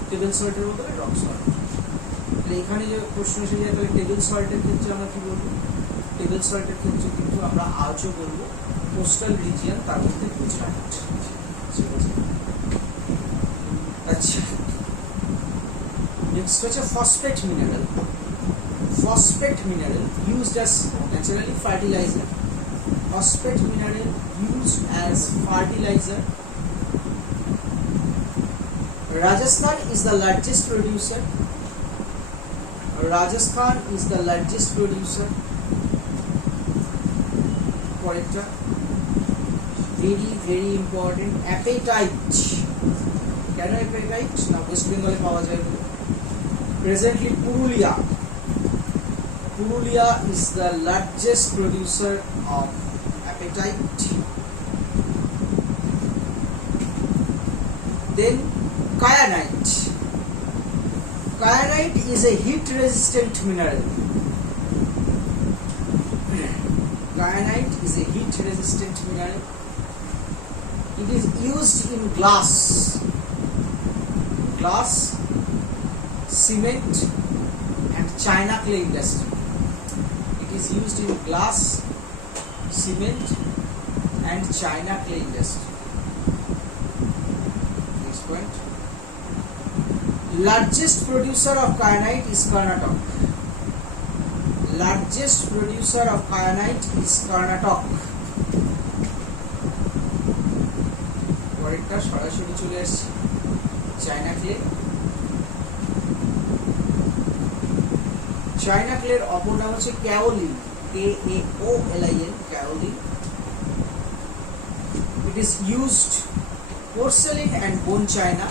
টেবিল সল্টের বদলে রক সল্ট। তাহলে এখানে যে প্রশ্ন এসে যায়, তাহলে টেবিল সল্টের ক্ষেত্রে আমরা কি বলবো? টেবিল সল্টের ক্ষেত্রে কিন্তু আমরা আজও বলবো কোস্টাল রিজিয়ন, তার মধ্যে গুজরাট। আচ্ছা, নেক্সট হচ্ছে phosphate mineral. Phosphate mineral used as naturally fertiliser. Phosphate mineral used as fertiliser. Rajasthan is the largest producer. Rajasthan is the largest producer. পরেরটা ভেরি ভেরি ইম্পর্টেন্ট, অ্যাপেটাইট। কেন অ্যাপেটাইট? না ওয়েস্ট বেঙ্গলে পাওয়া যায় বলে। Presently Purulia, Purulia is the largest producer of apatite. Then kyanite. Kyanite is a heat resistant mineral. Kyanite is a heat resistant mineral. It is used in glass, cement and china clay industry. It is used in glass, cement and china clay industry. Next point. Largest producer of kyanite is Karnataka. Largest producer of kyanite is Karnataka. পরেরটা সরাসরি চলে আসছে চায়না ক্লে। চায়না ক্লের অপর নাম হচ্ছে kaolin, KAOLIN, kaolin. It is used porcelain and bone china.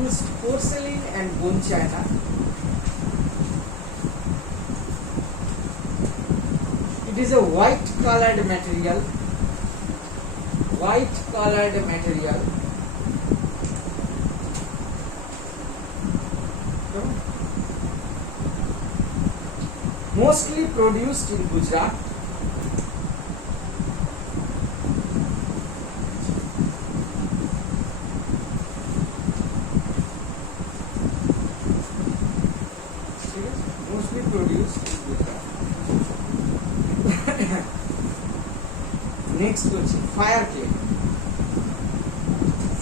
Used porcelain and bone china. It is a white colored material. White colored material. Mostly produced in Gujarat. Mostly produced in Gujarat. Next question, fire clay.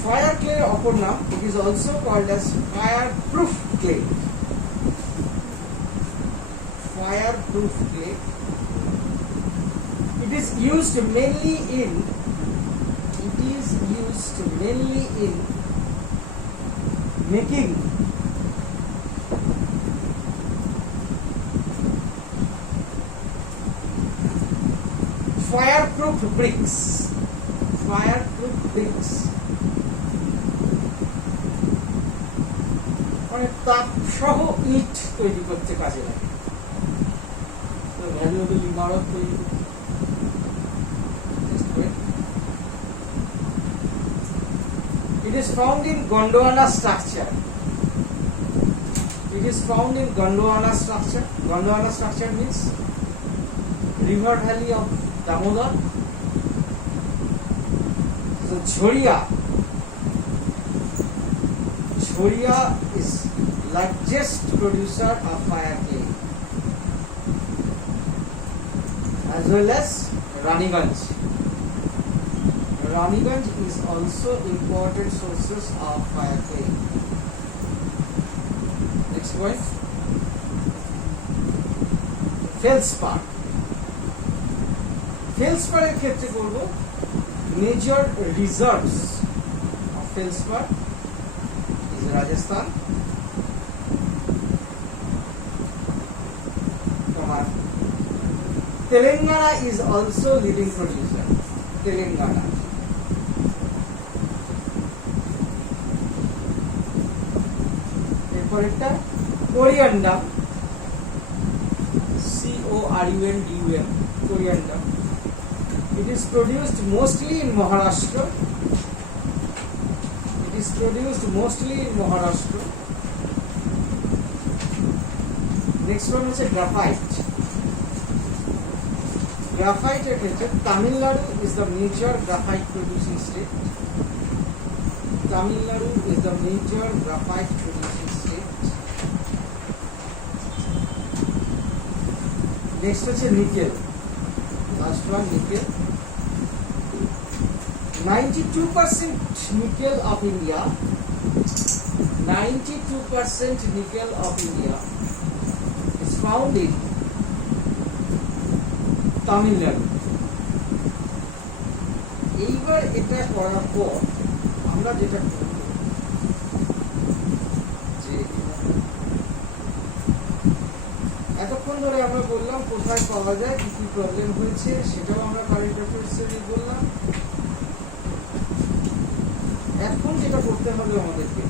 Fire clay অপর নাম, it is also called as fireproof clay. Fireproof clay. It is used mainly in making fireproof bricks. Fireproof bricks. মানে তাপসহ ইট তৈরি করতে কাজে লাগে। ভ্যালুয়েবল ইমারত তৈরি করতে। It is found in Gondwana structure. It is found in Gondwana structure. Gondwana structure means river valley of Damodar. So Jhoria is largest producer of fire clay, as well as Raniganj. Raniganj is also important sources of fire clay. Next point, feldspar. Feldspar এর ক্ষেত্রে বলব major reserves of feldspar is Rajasthan, Telangana is also leading producer. Telangana. এরপর একটা কোরিয়ান্ডাম, CORUNDUM, কোরিয়ান্ডাম. It is produced mostly in Maharashtra. Next one is a graphite. গ্রাফাইটের ক্ষেত্রে Tamil Nadu is the major graphite producing state. Tamil Nadu is the major graphite producing state. Next হচ্ছে nickel, last one nickel. 92% nickel of India, 92% nickel of India is found in Tamil Nadu. এইবার এটা করার পর আমরা যেটা করব যে এতক্ষণ ধরে আমরা বললাম কোথায় পাওয়া যায়, কি কি প্রবলেম হয়েছে, সেটাও আমরা কারেন্ট অ্যাফেয়ার্সে বললাম। এখন যেটা করতে হবে আমাদেরকে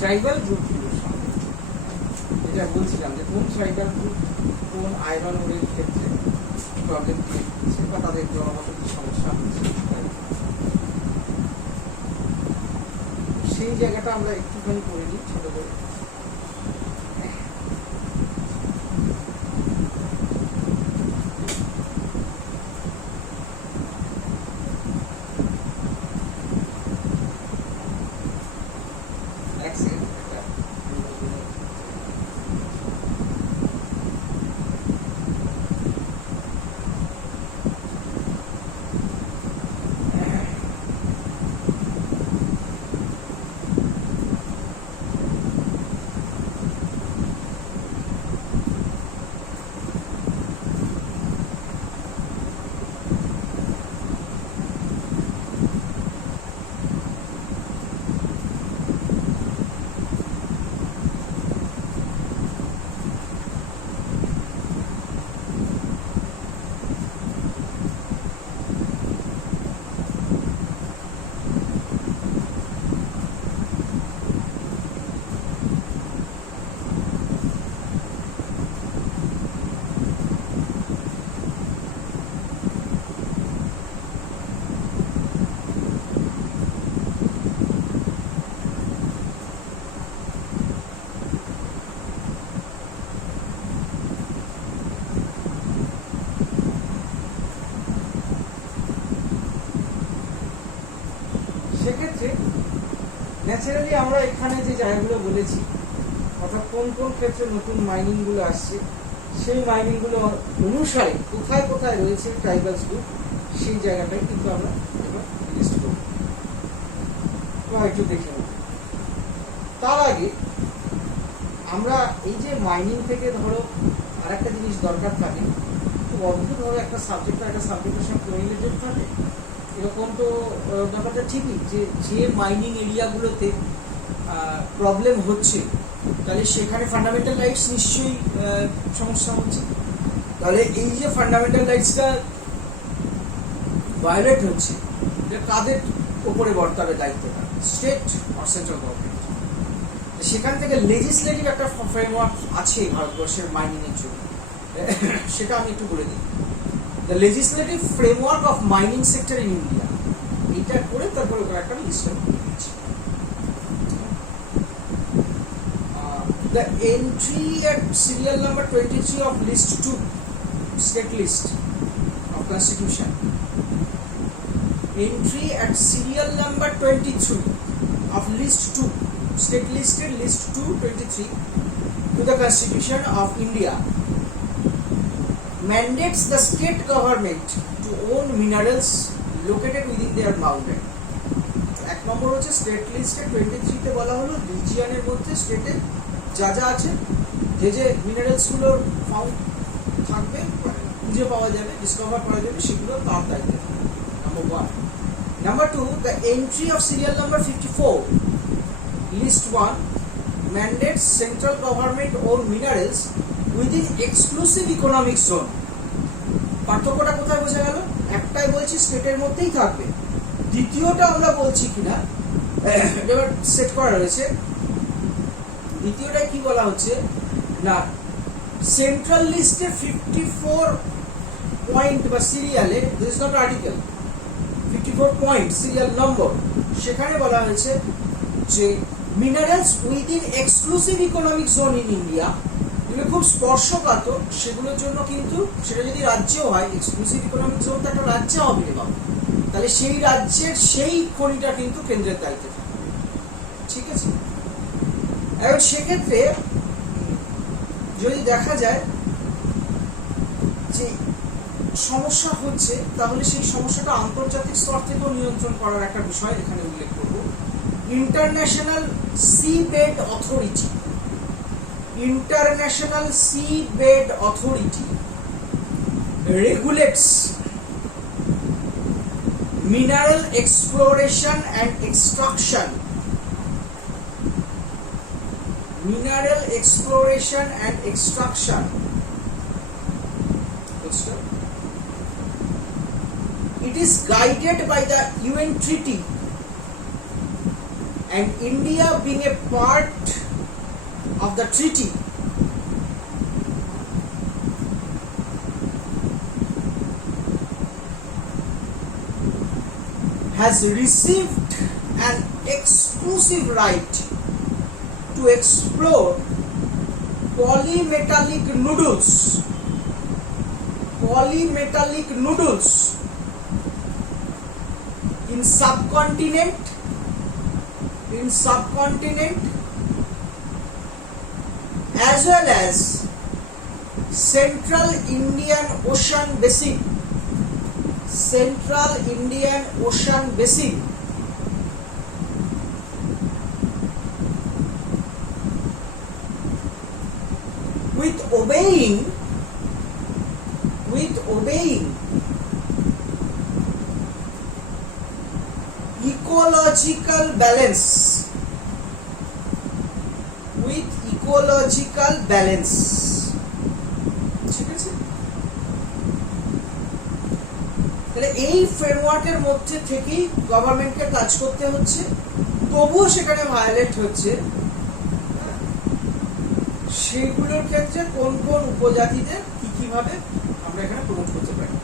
ট্রাইবাল গ্রুপগুলোর সঙ্গে, যেটা বলছিলাম যে কোন ট্রাইবাল গ্রুপ কোন আয়রন ওরের ক্ষেত্রে প্রবলেম ক্রিয়েট করছে বা তাদের জনবসতির সমস্যা হচ্ছে, সেই জায়গাটা আমরা একটুখানি করে নিই ছোট করে। সেক্ষেত্রে ন্যাচারালি আমরা এখানে যে জায়গাগুলো বলেছি, অর্থাৎ কোন কোন ক্ষেত্রে নতুন মাইনিংগুলো আসছে, সেই মাইনিংগুলো অনুসারে কোথায় কোথায় রয়েছে ট্রাইবালস গ্রুপ, সেই জায়গাটাই কিন্তু আমরা এবার লিস্ট করব বা একটু দেখে নেব। তার আগে আমরা এই যে মাইনিং থেকে ধরো আর একটা জিনিস দরকার থাকে, খুব অদ্ভুতভাবে একটা সাবজেক্টের সঙ্গে কোরিলেটেড থাকে, এরকম তো ব্যাপারটা ঠিকই যে যে মাইনিং এরিয়াগুলোতে প্রবলেম হচ্ছে তাহলে সেখানে ফান্ডামেন্টাল রাইটস নিশ্চয়ই সমস্যা হচ্ছে। তাহলে এই যে ফান্ডামেন্টাল রাইটসটা ভায়োলেট হচ্ছে, এটা কাদের উপরে বর্তাবে দায়িত্বটা, স্টেট আর সেন্ট্রাল গভর্নমেন্ট। সেখান থেকে লেজিসলেটিভ একটা ফ্রেমওয়ার্ক আছে ভারতবর্ষের মাইনিং এর জন্য, সেটা আমি একটু বলে দিই। The legislative framework of mining sector in India, এটা করে তারপরে ওখানে একটা লিস্ট দিচ্ছি। The entry at serial number 23 of list 2 state list of constitution, entry at serial number 23 of list 2 state listed list 223 to the constitution of India mandates the state government to own minerals located within their boundary. এক নম্বর হচ্ছে স্টেট লিস্টে 23 তে বলা হলো রিজিয়নের মধ্যে স্টেটে যা যা আছে, যে যে মিনারেলস গুলো ফাউন্ড থাকবে, খুঁজে পাওয়া যাবে, ডিসকভার করা যাবে, সেগুলো তার দায়িত্ব। Number 1। Number 2, the entry of serial number 54 list 1 mandates central government own minerals within exclusive economic zone. পার্থক্যটা কোথায় বোঝা গেল? একটাই বলছি স্টেটের মধ্যেই থাকবে, দ্বিতীয়টা আমরা বলছি কিনা এবার সেট করা রয়েছে। দ্বিতীয়টাই কি বলা হচ্ছে না, সেন্ট্রাল লিস্টে 54 পয়েন্ট বা সিরিয়ালে, this is not article, 54 point serial number, সেখানে বলা হয়েছে যে minerals within exclusive economic zone in India যেগুলো খুব স্পর্শকাতর সেগুলোর জন্য কিন্তু সেটা যদি রাজ্যেও হয়, এক্সক্লুসিভ ইকোনমিক জোন তো একটা রাজ্যে হবে না, তাহলে সেই রাজ্যের সেই খনিটা কিন্তু কেন্দ্রের দায়িত্বে থাকে। ঠিক আছে, এখন সেক্ষেত্রে যদি দেখা যায় যে সমস্যা হচ্ছে, তাহলে সেই সমস্যাটা আন্তর্জাতিক স্তর থেকেও নিয়ন্ত্রণ করার একটা বিষয় এখানে উল্লেখ করব। International sea bed authority, international sea bed authority regulates mineral exploration and extraction, mineral exploration and extraction. It is guided by the UN treaty, and India being a part of the treaty has received an exclusive right to explore polymetallic nodules, polymetallic nodules in subcontinent as well as Central Indian Ocean Basin, Central Indian Ocean Basin, with obeying ecological balance, with ecological balance. ঠিক আছে, তাহলে এই ফ্রেমওয়ার্কের মধ্যে থেকেই গভর্নমেন্টকে কাজ করতে হচ্ছে, তবুও সেখানে ভায়োলেট হচ্ছে। সেগুলোর ক্ষেত্রে কোন কোন উপজাতিদের কিভাবে আমরা এখানে প্রমোট করতে পারি,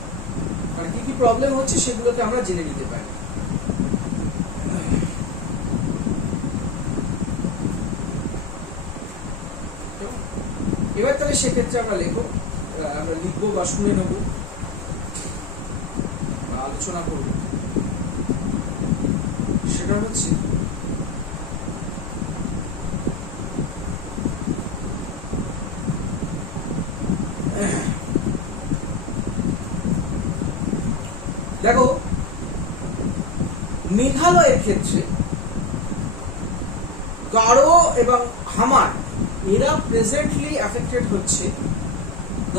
মানে কি প্রবলেম হচ্ছে সেগুলোকে আমরা জেনে নিতে পারি। এবার তাহলে সেক্ষেত্রে আমরা লিখবো বা শুনে নেব, আলোচনা করব। সেটা হচ্ছে দেখো, মেঘালয়ের ক্ষেত্রে গারো এবং হামার এরা প্রেজেন্টলি অ্যাফেক্টেড হচ্ছে,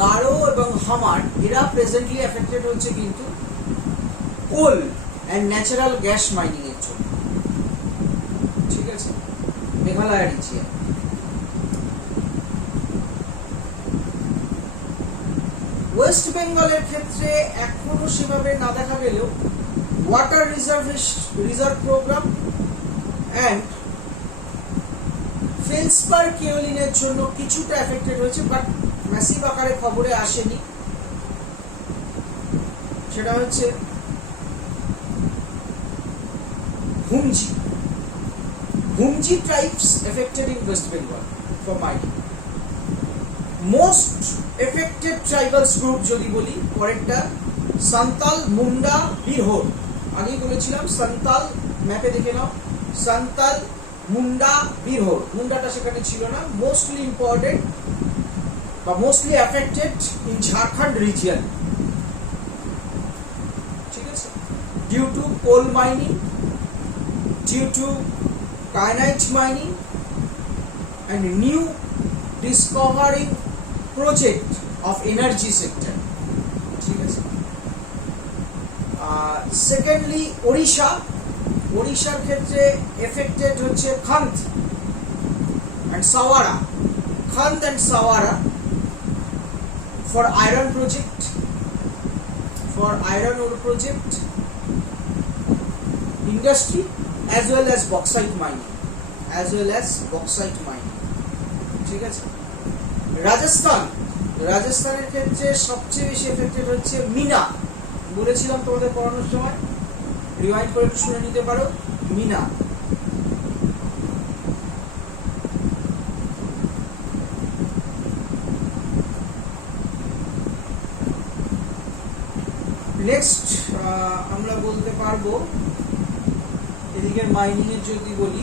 গারো এবং হামার এরা প্রেজেন্টলি অ্যাফেক্টেড হচ্ছে কিন্তু কোল অ্যান্ড ন্যাচারাল গ্যাস মাইনিং এর জন্য। ঠিক আছে, মেঘালয় রিজিয়ন। ওয়েস্ট বেঙ্গলের ক্ষেত্রে এখনো সেভাবে না দেখা গেলেও water reserve program and felspar কেওলিনের জন্য কিছুটা এফেক্টেড হয়েছে, বাট ম্যাসিভ আকারে খবরে আসেনি। সেটা হচ্ছে হুমজি tribes affected in West Bengal for mining. Most affected tribals group যদি বলি, পরেরটা সান্তাল, মুন্ডা, বিরহোর। আগেই বলেছিলাম সান্তাল, ম্যাপে দেখে নাও, সান্তাল, মুন্ডা, বিরহোর। মুন্ডাটা সেখানে ছিল না। মোস্টলি ইম্পর্টেন্ট বা mostly affected in Jharkhand region. ঠিক আছে, due to coal mining, due to kyanite mining and new discovering project of energy sector. ঠিক আছে, সেকেন্ডলি ওড়িশার ক্ষেত্রে এফেক্টেড হচ্ছে খান্দ and সাওয়ারা for iron ore project industry as well as bauxite mining, ঠিক আছে। রাজস্থানের ক্ষেত্রে সবচেয়ে বেশি এফেক্টেড হচ্ছে মিনা। বলেছিলাম তোমাদের পড়ানোর সময়, রিভাইন্ড করে একটু শুনে নিতে পারো। মিনা, নেক্সট আমরা বলতে পারবো এদিকে মাইনিং এর যদি বলি,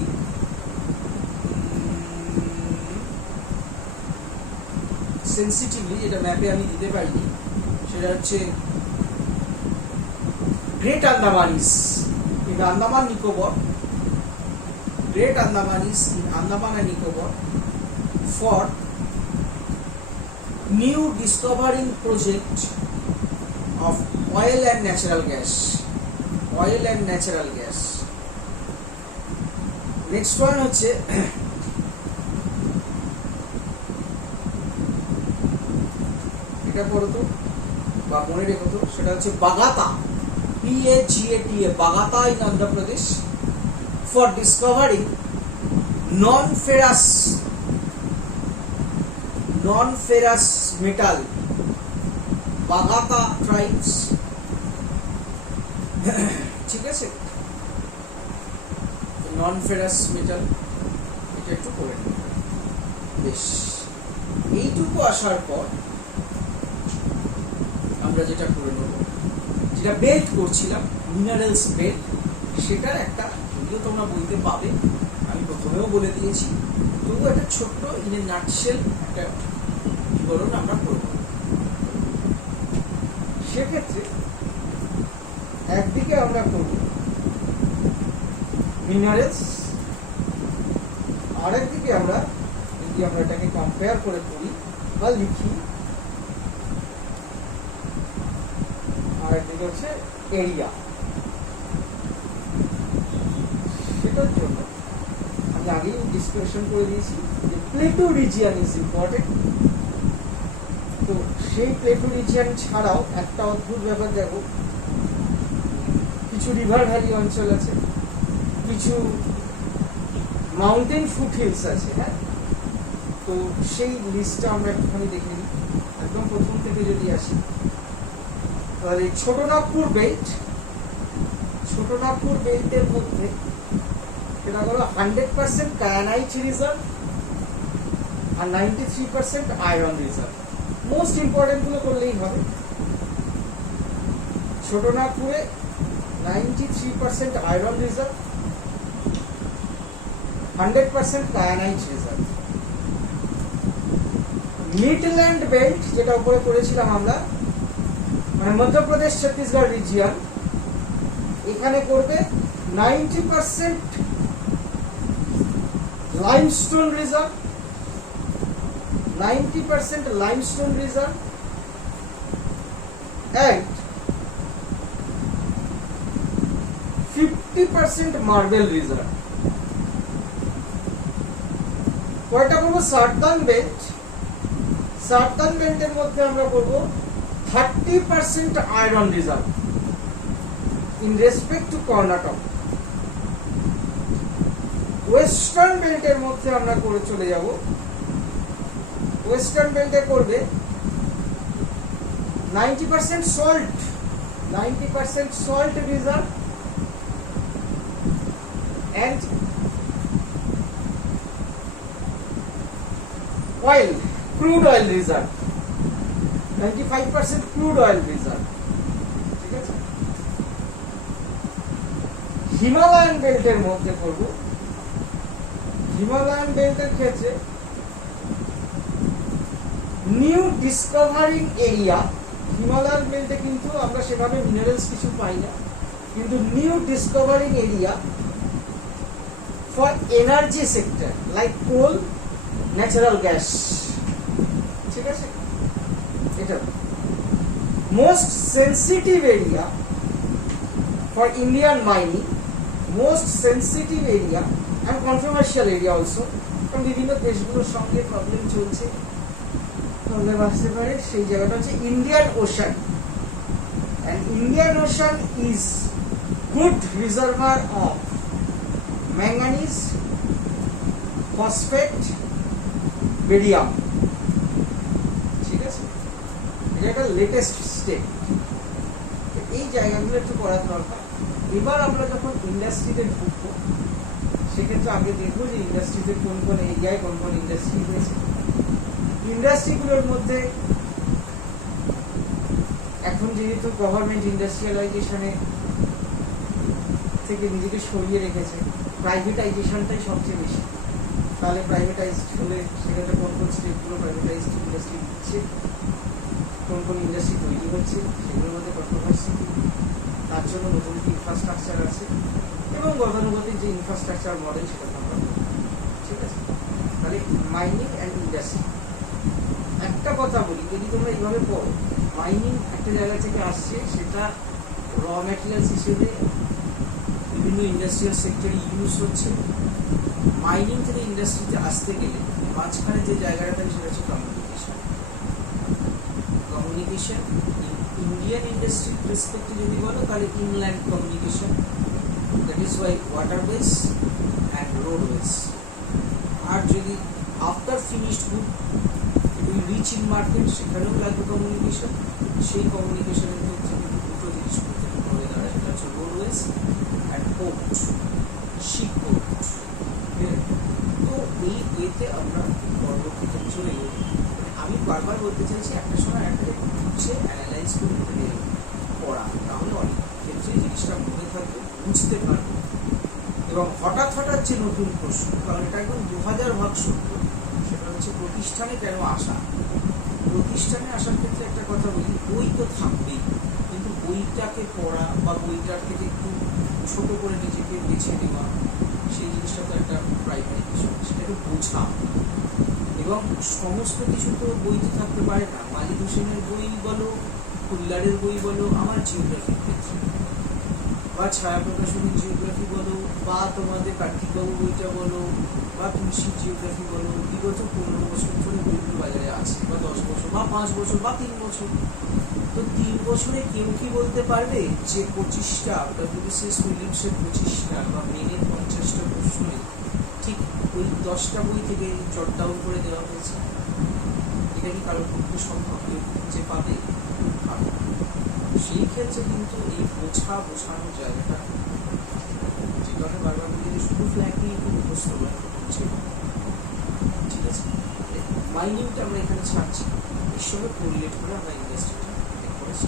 সেন্সিটিভলি যেটা ম্যাপে আমি দিতে পারিনি সেটা হচ্ছে great আন্দামানিস in Andaman Nicobar, Great Andamanis in Andaman and Nicobar for new discovering project of oil and natural gas. Oil and natural gas. Next one হচ্ছে এটা পড়ো তো বা মনে রেখো তো, সেটা হচ্ছে বাগাতা, PAGATA, Bagata in Andhra Pradesh for discovering non-ferrous metal. Bagata tribes. ঠিক আছে, non-ferrous metal এটা একটু করে নিন। বেশ, এইটুকু আসার পর আমরা যেটা করে নেব, যেটা বেল্ট করছিলাম মিনারেলস বেল্ট, সেটার একটা ভিডিও তোমরা বলতে পাবে, আমি প্রথমেও বলে দিয়েছি, তবু একটা ছোট্ট ইন এ নাটশেল একটা বিবরণ আমরা করব। সেক্ষেত্রে একদিকে আমরা করব মিনারেলস, আরেকদিকে আমরা যদি আমরা এটাকে কম্পেয়ার করে করি বা লিখি, আরেকদিকে হচ্ছে এরিয়া। সেটার জন্য আমি আগেই ডিসকাশন করে দিয়েছি যে প্লেটো রিজিয়ন ইজ ইম্পর্টেন্ট। তো সেই প্লেটো রিজিয়ন ছাড়াও একটা অদ্ভুত ব্যাপার দেখো, কিছু রিভার ভ্যালি অঞ্চল আছে, কিছু মাউন্টেন ফুট হিলস আছে। হ্যাঁ, তো সেই লিস্টটা আমরা একটুখানি দেখে নিই। একদম প্রথম থেকে যদি আসি, তাহলে ছোটনাগপুর বেল্টের মধ্যে এটা হলো 100% কায়ানাইট রিজার্ভ আর 93% আয়রন রিজার্ভ। মোস্ট ইম্পর্টেন্ট গুলো করলেই হবে। ছোটনাগপুরে 93% iron reserve, 100% kyanite reserve. Midland belt যেটা উপরে করেছিলাম আমরা, মানে মধ্যপ্রদেশ ছত্তিশগড় রিজিয়ন, এখানে করবে 90% limestone reserve, 90% limestone reserve and 50% marble reserve. কয়টা করবো? সার্দার্ন বেল্টের মধ্যে আমরা করবো 30% iron reserve in respect to Karnataka. Western বেল্টের মধ্যে আমরা করে চলে যাব, ওয়েস্টার্ন বেল্টে করবে 90% salt reserve and crude oil reserve, 95% crude oil reserve। ঠিক আছে, হিমালয়ান বেল্টের মধ্যে করব, হিমালয়ান বেল্টের ক্ষেত্রে নিউ ডিসকভারিং এরিয়া। হিমালয়ান বেল্টে কিন্তু আমরা সেভাবে মিনারেলস কিছু পাই না, কিন্তু new discovering area for energy sector like coal, natural gas. ঠিক আছে, এটা most sensitive area for Indian mining, most sensitive area and controversial area also, কারণ বিভিন্ন দেশগুলোর সঙ্গে প্রবলেম চলছে, প্রবলেম আসতে পারে। সেই জায়গাটা হচ্ছে Indian ocean, and Indian ocean is good reservoir of manganese, phosphate, barium. ঠিক আছে, এটা একটা লেটেস্ট স্টেপ। এই জায়গাগুলো একটু করার দরকার। এবার আমরা যখন ইন্ডাস্ট্রিতে ঢুকবো, সেক্ষেত্রে আগে দেখবো যে ইন্ডাস্ট্রিতে কোন কোন এরিয়ায় কোন কোন ইন্ডাস্ট্রি হয়েছে। ইন্ডাস্ট্রিগুলোর মধ্যে এখন যেহেতু গভর্নমেন্ট ইন্ডাস্ট্রিয়ালাইজেশনে থেকে নিজেকে সরিয়ে রেখেছে, প্রাইভেটাইজেশনটাই সবচেয়ে বেশি। তাহলে প্রাইভেটাইজড হলে সেখানে কোন কোন স্টেটগুলো প্রাইভেটাইজড ইন্ডাস্ট্রি দিচ্ছে, কোন কোন ইন্ডাস্ট্রি তৈরি হচ্ছে, সেগুলোর মধ্যে কন্ট্রোভার্সি, তার জন্য নতুন ইনফ্রাস্ট্রাকচার আছে এবং গতানুগতিক যে ইনফ্রাস্ট্রাকচার মডেল সেটা তো আমরা বলবো। ঠিক আছে, তাহলে মাইনিং অ্যান্ড ইন্ডাস্ট্রি। একটা কথা বলি, যদি তোমরা এইভাবে পড়ো, মাইনিং একটা জায়গা থেকে আসছে, সেটা র ম্যাটেরিয়ালস হিসেবে বিভিন্ন ইন্ডাস্ট্রিয়াল সেক্টরে ইউজ হচ্ছে। মাইনিং থেকে ইন্ডাস্ট্রিতে আসতে গেলে মাঝখানে যে জায়গাটা থাকে সেটা হচ্ছে কমিউনিকেশন। কমিউনিকেশন ইন্ডিয়ান ইন্ডাস্ট্রি রেসপেক্টে যদি বলো তাহলে inland communication, that is why waterways and roadways. আর যদি after finished good will reach in market, সেখানেও লাগবে কমিউনিকেশন। সেই কমিউনিকেশনের ক্ষেত্রে কিন্তু দুটো জিনিস গুরুত্বপূর্ণ হয়ে দাঁড়ায়, সেটা হচ্ছে roadways and port, ship port. তো এই ওয়েতে আমরা পরবর্তীতে চলে এলো। আমি বারবার বলতে চাইছি, একটা সময় একটা হচ্ছে অ্যানালাইজ করে পড়া, তাহলে অনেক ক্ষেত্রে জিনিসটা মনে থাকবে, বুঝতে পারবো। এবং হঠাৎ হঠাৎ যে নতুন প্রশ্ন, কারণ এটা একদম 2000 ভাগ সত্য, সেটা হচ্ছে প্রতিষ্ঠানে কেন আসা। প্রতিষ্ঠানে আসার ক্ষেত্রে একটা কথা বলি, বই তো থাকবেই, কিন্তু বইটাকে পড়া বা বইটার থেকে একটু ছোট করে নিজেকে বেছে নেওয়া, সেই জিনিসটা তো একটা প্রাইমারি বিষয়, সেটাকে বোঝা। এবং সমস্ত কিছু তো বইতে থাকতে পারে না। মালিক হোসেনের বই বলো, কুল্লারের বই বলো, আমার জিওগ্রাফির ক্ষেত্রে, বা ছায়া প্রকাশনীর জিওগ্রাফি বলো, বা তোমাদের কার্তিকবাবু বইটা বলো, বা তুলসীর জিওগ্রাফি বলো, বিগত 15 বছর ধরে বইগুলো বাজারে আছে, বা 10 বছর বা 5 বছর বা 3 বছর। তো 3 বছরে কেউ কি বলতে পারবে যে 25টা ডব্লিউবিসিএস উইলিয়ামসের 25টা বা মেনের 50টা প্রশ্নে ঠিক ওই 10টা বই থেকে জট ডাউন করে দেওয়া হয়েছে? এটা কি কারোর পক্ষে সম্ভব? কেউ যে পাবে? সেই ক্ষেত্রে কিন্তু এই বোঝানোর জায়গাটা, যে কারণে বারবার বলি যে শুধু ফ্ল্যাগ নিয়ে একটু মুখস্থ হচ্ছে। ঠিক আছে, মাইনিংটা আমরা এখানে ছাড়ছি, এর সঙ্গে কোরিলেট করে আমরা ইন্ডাস্ট্রিটা করেছি।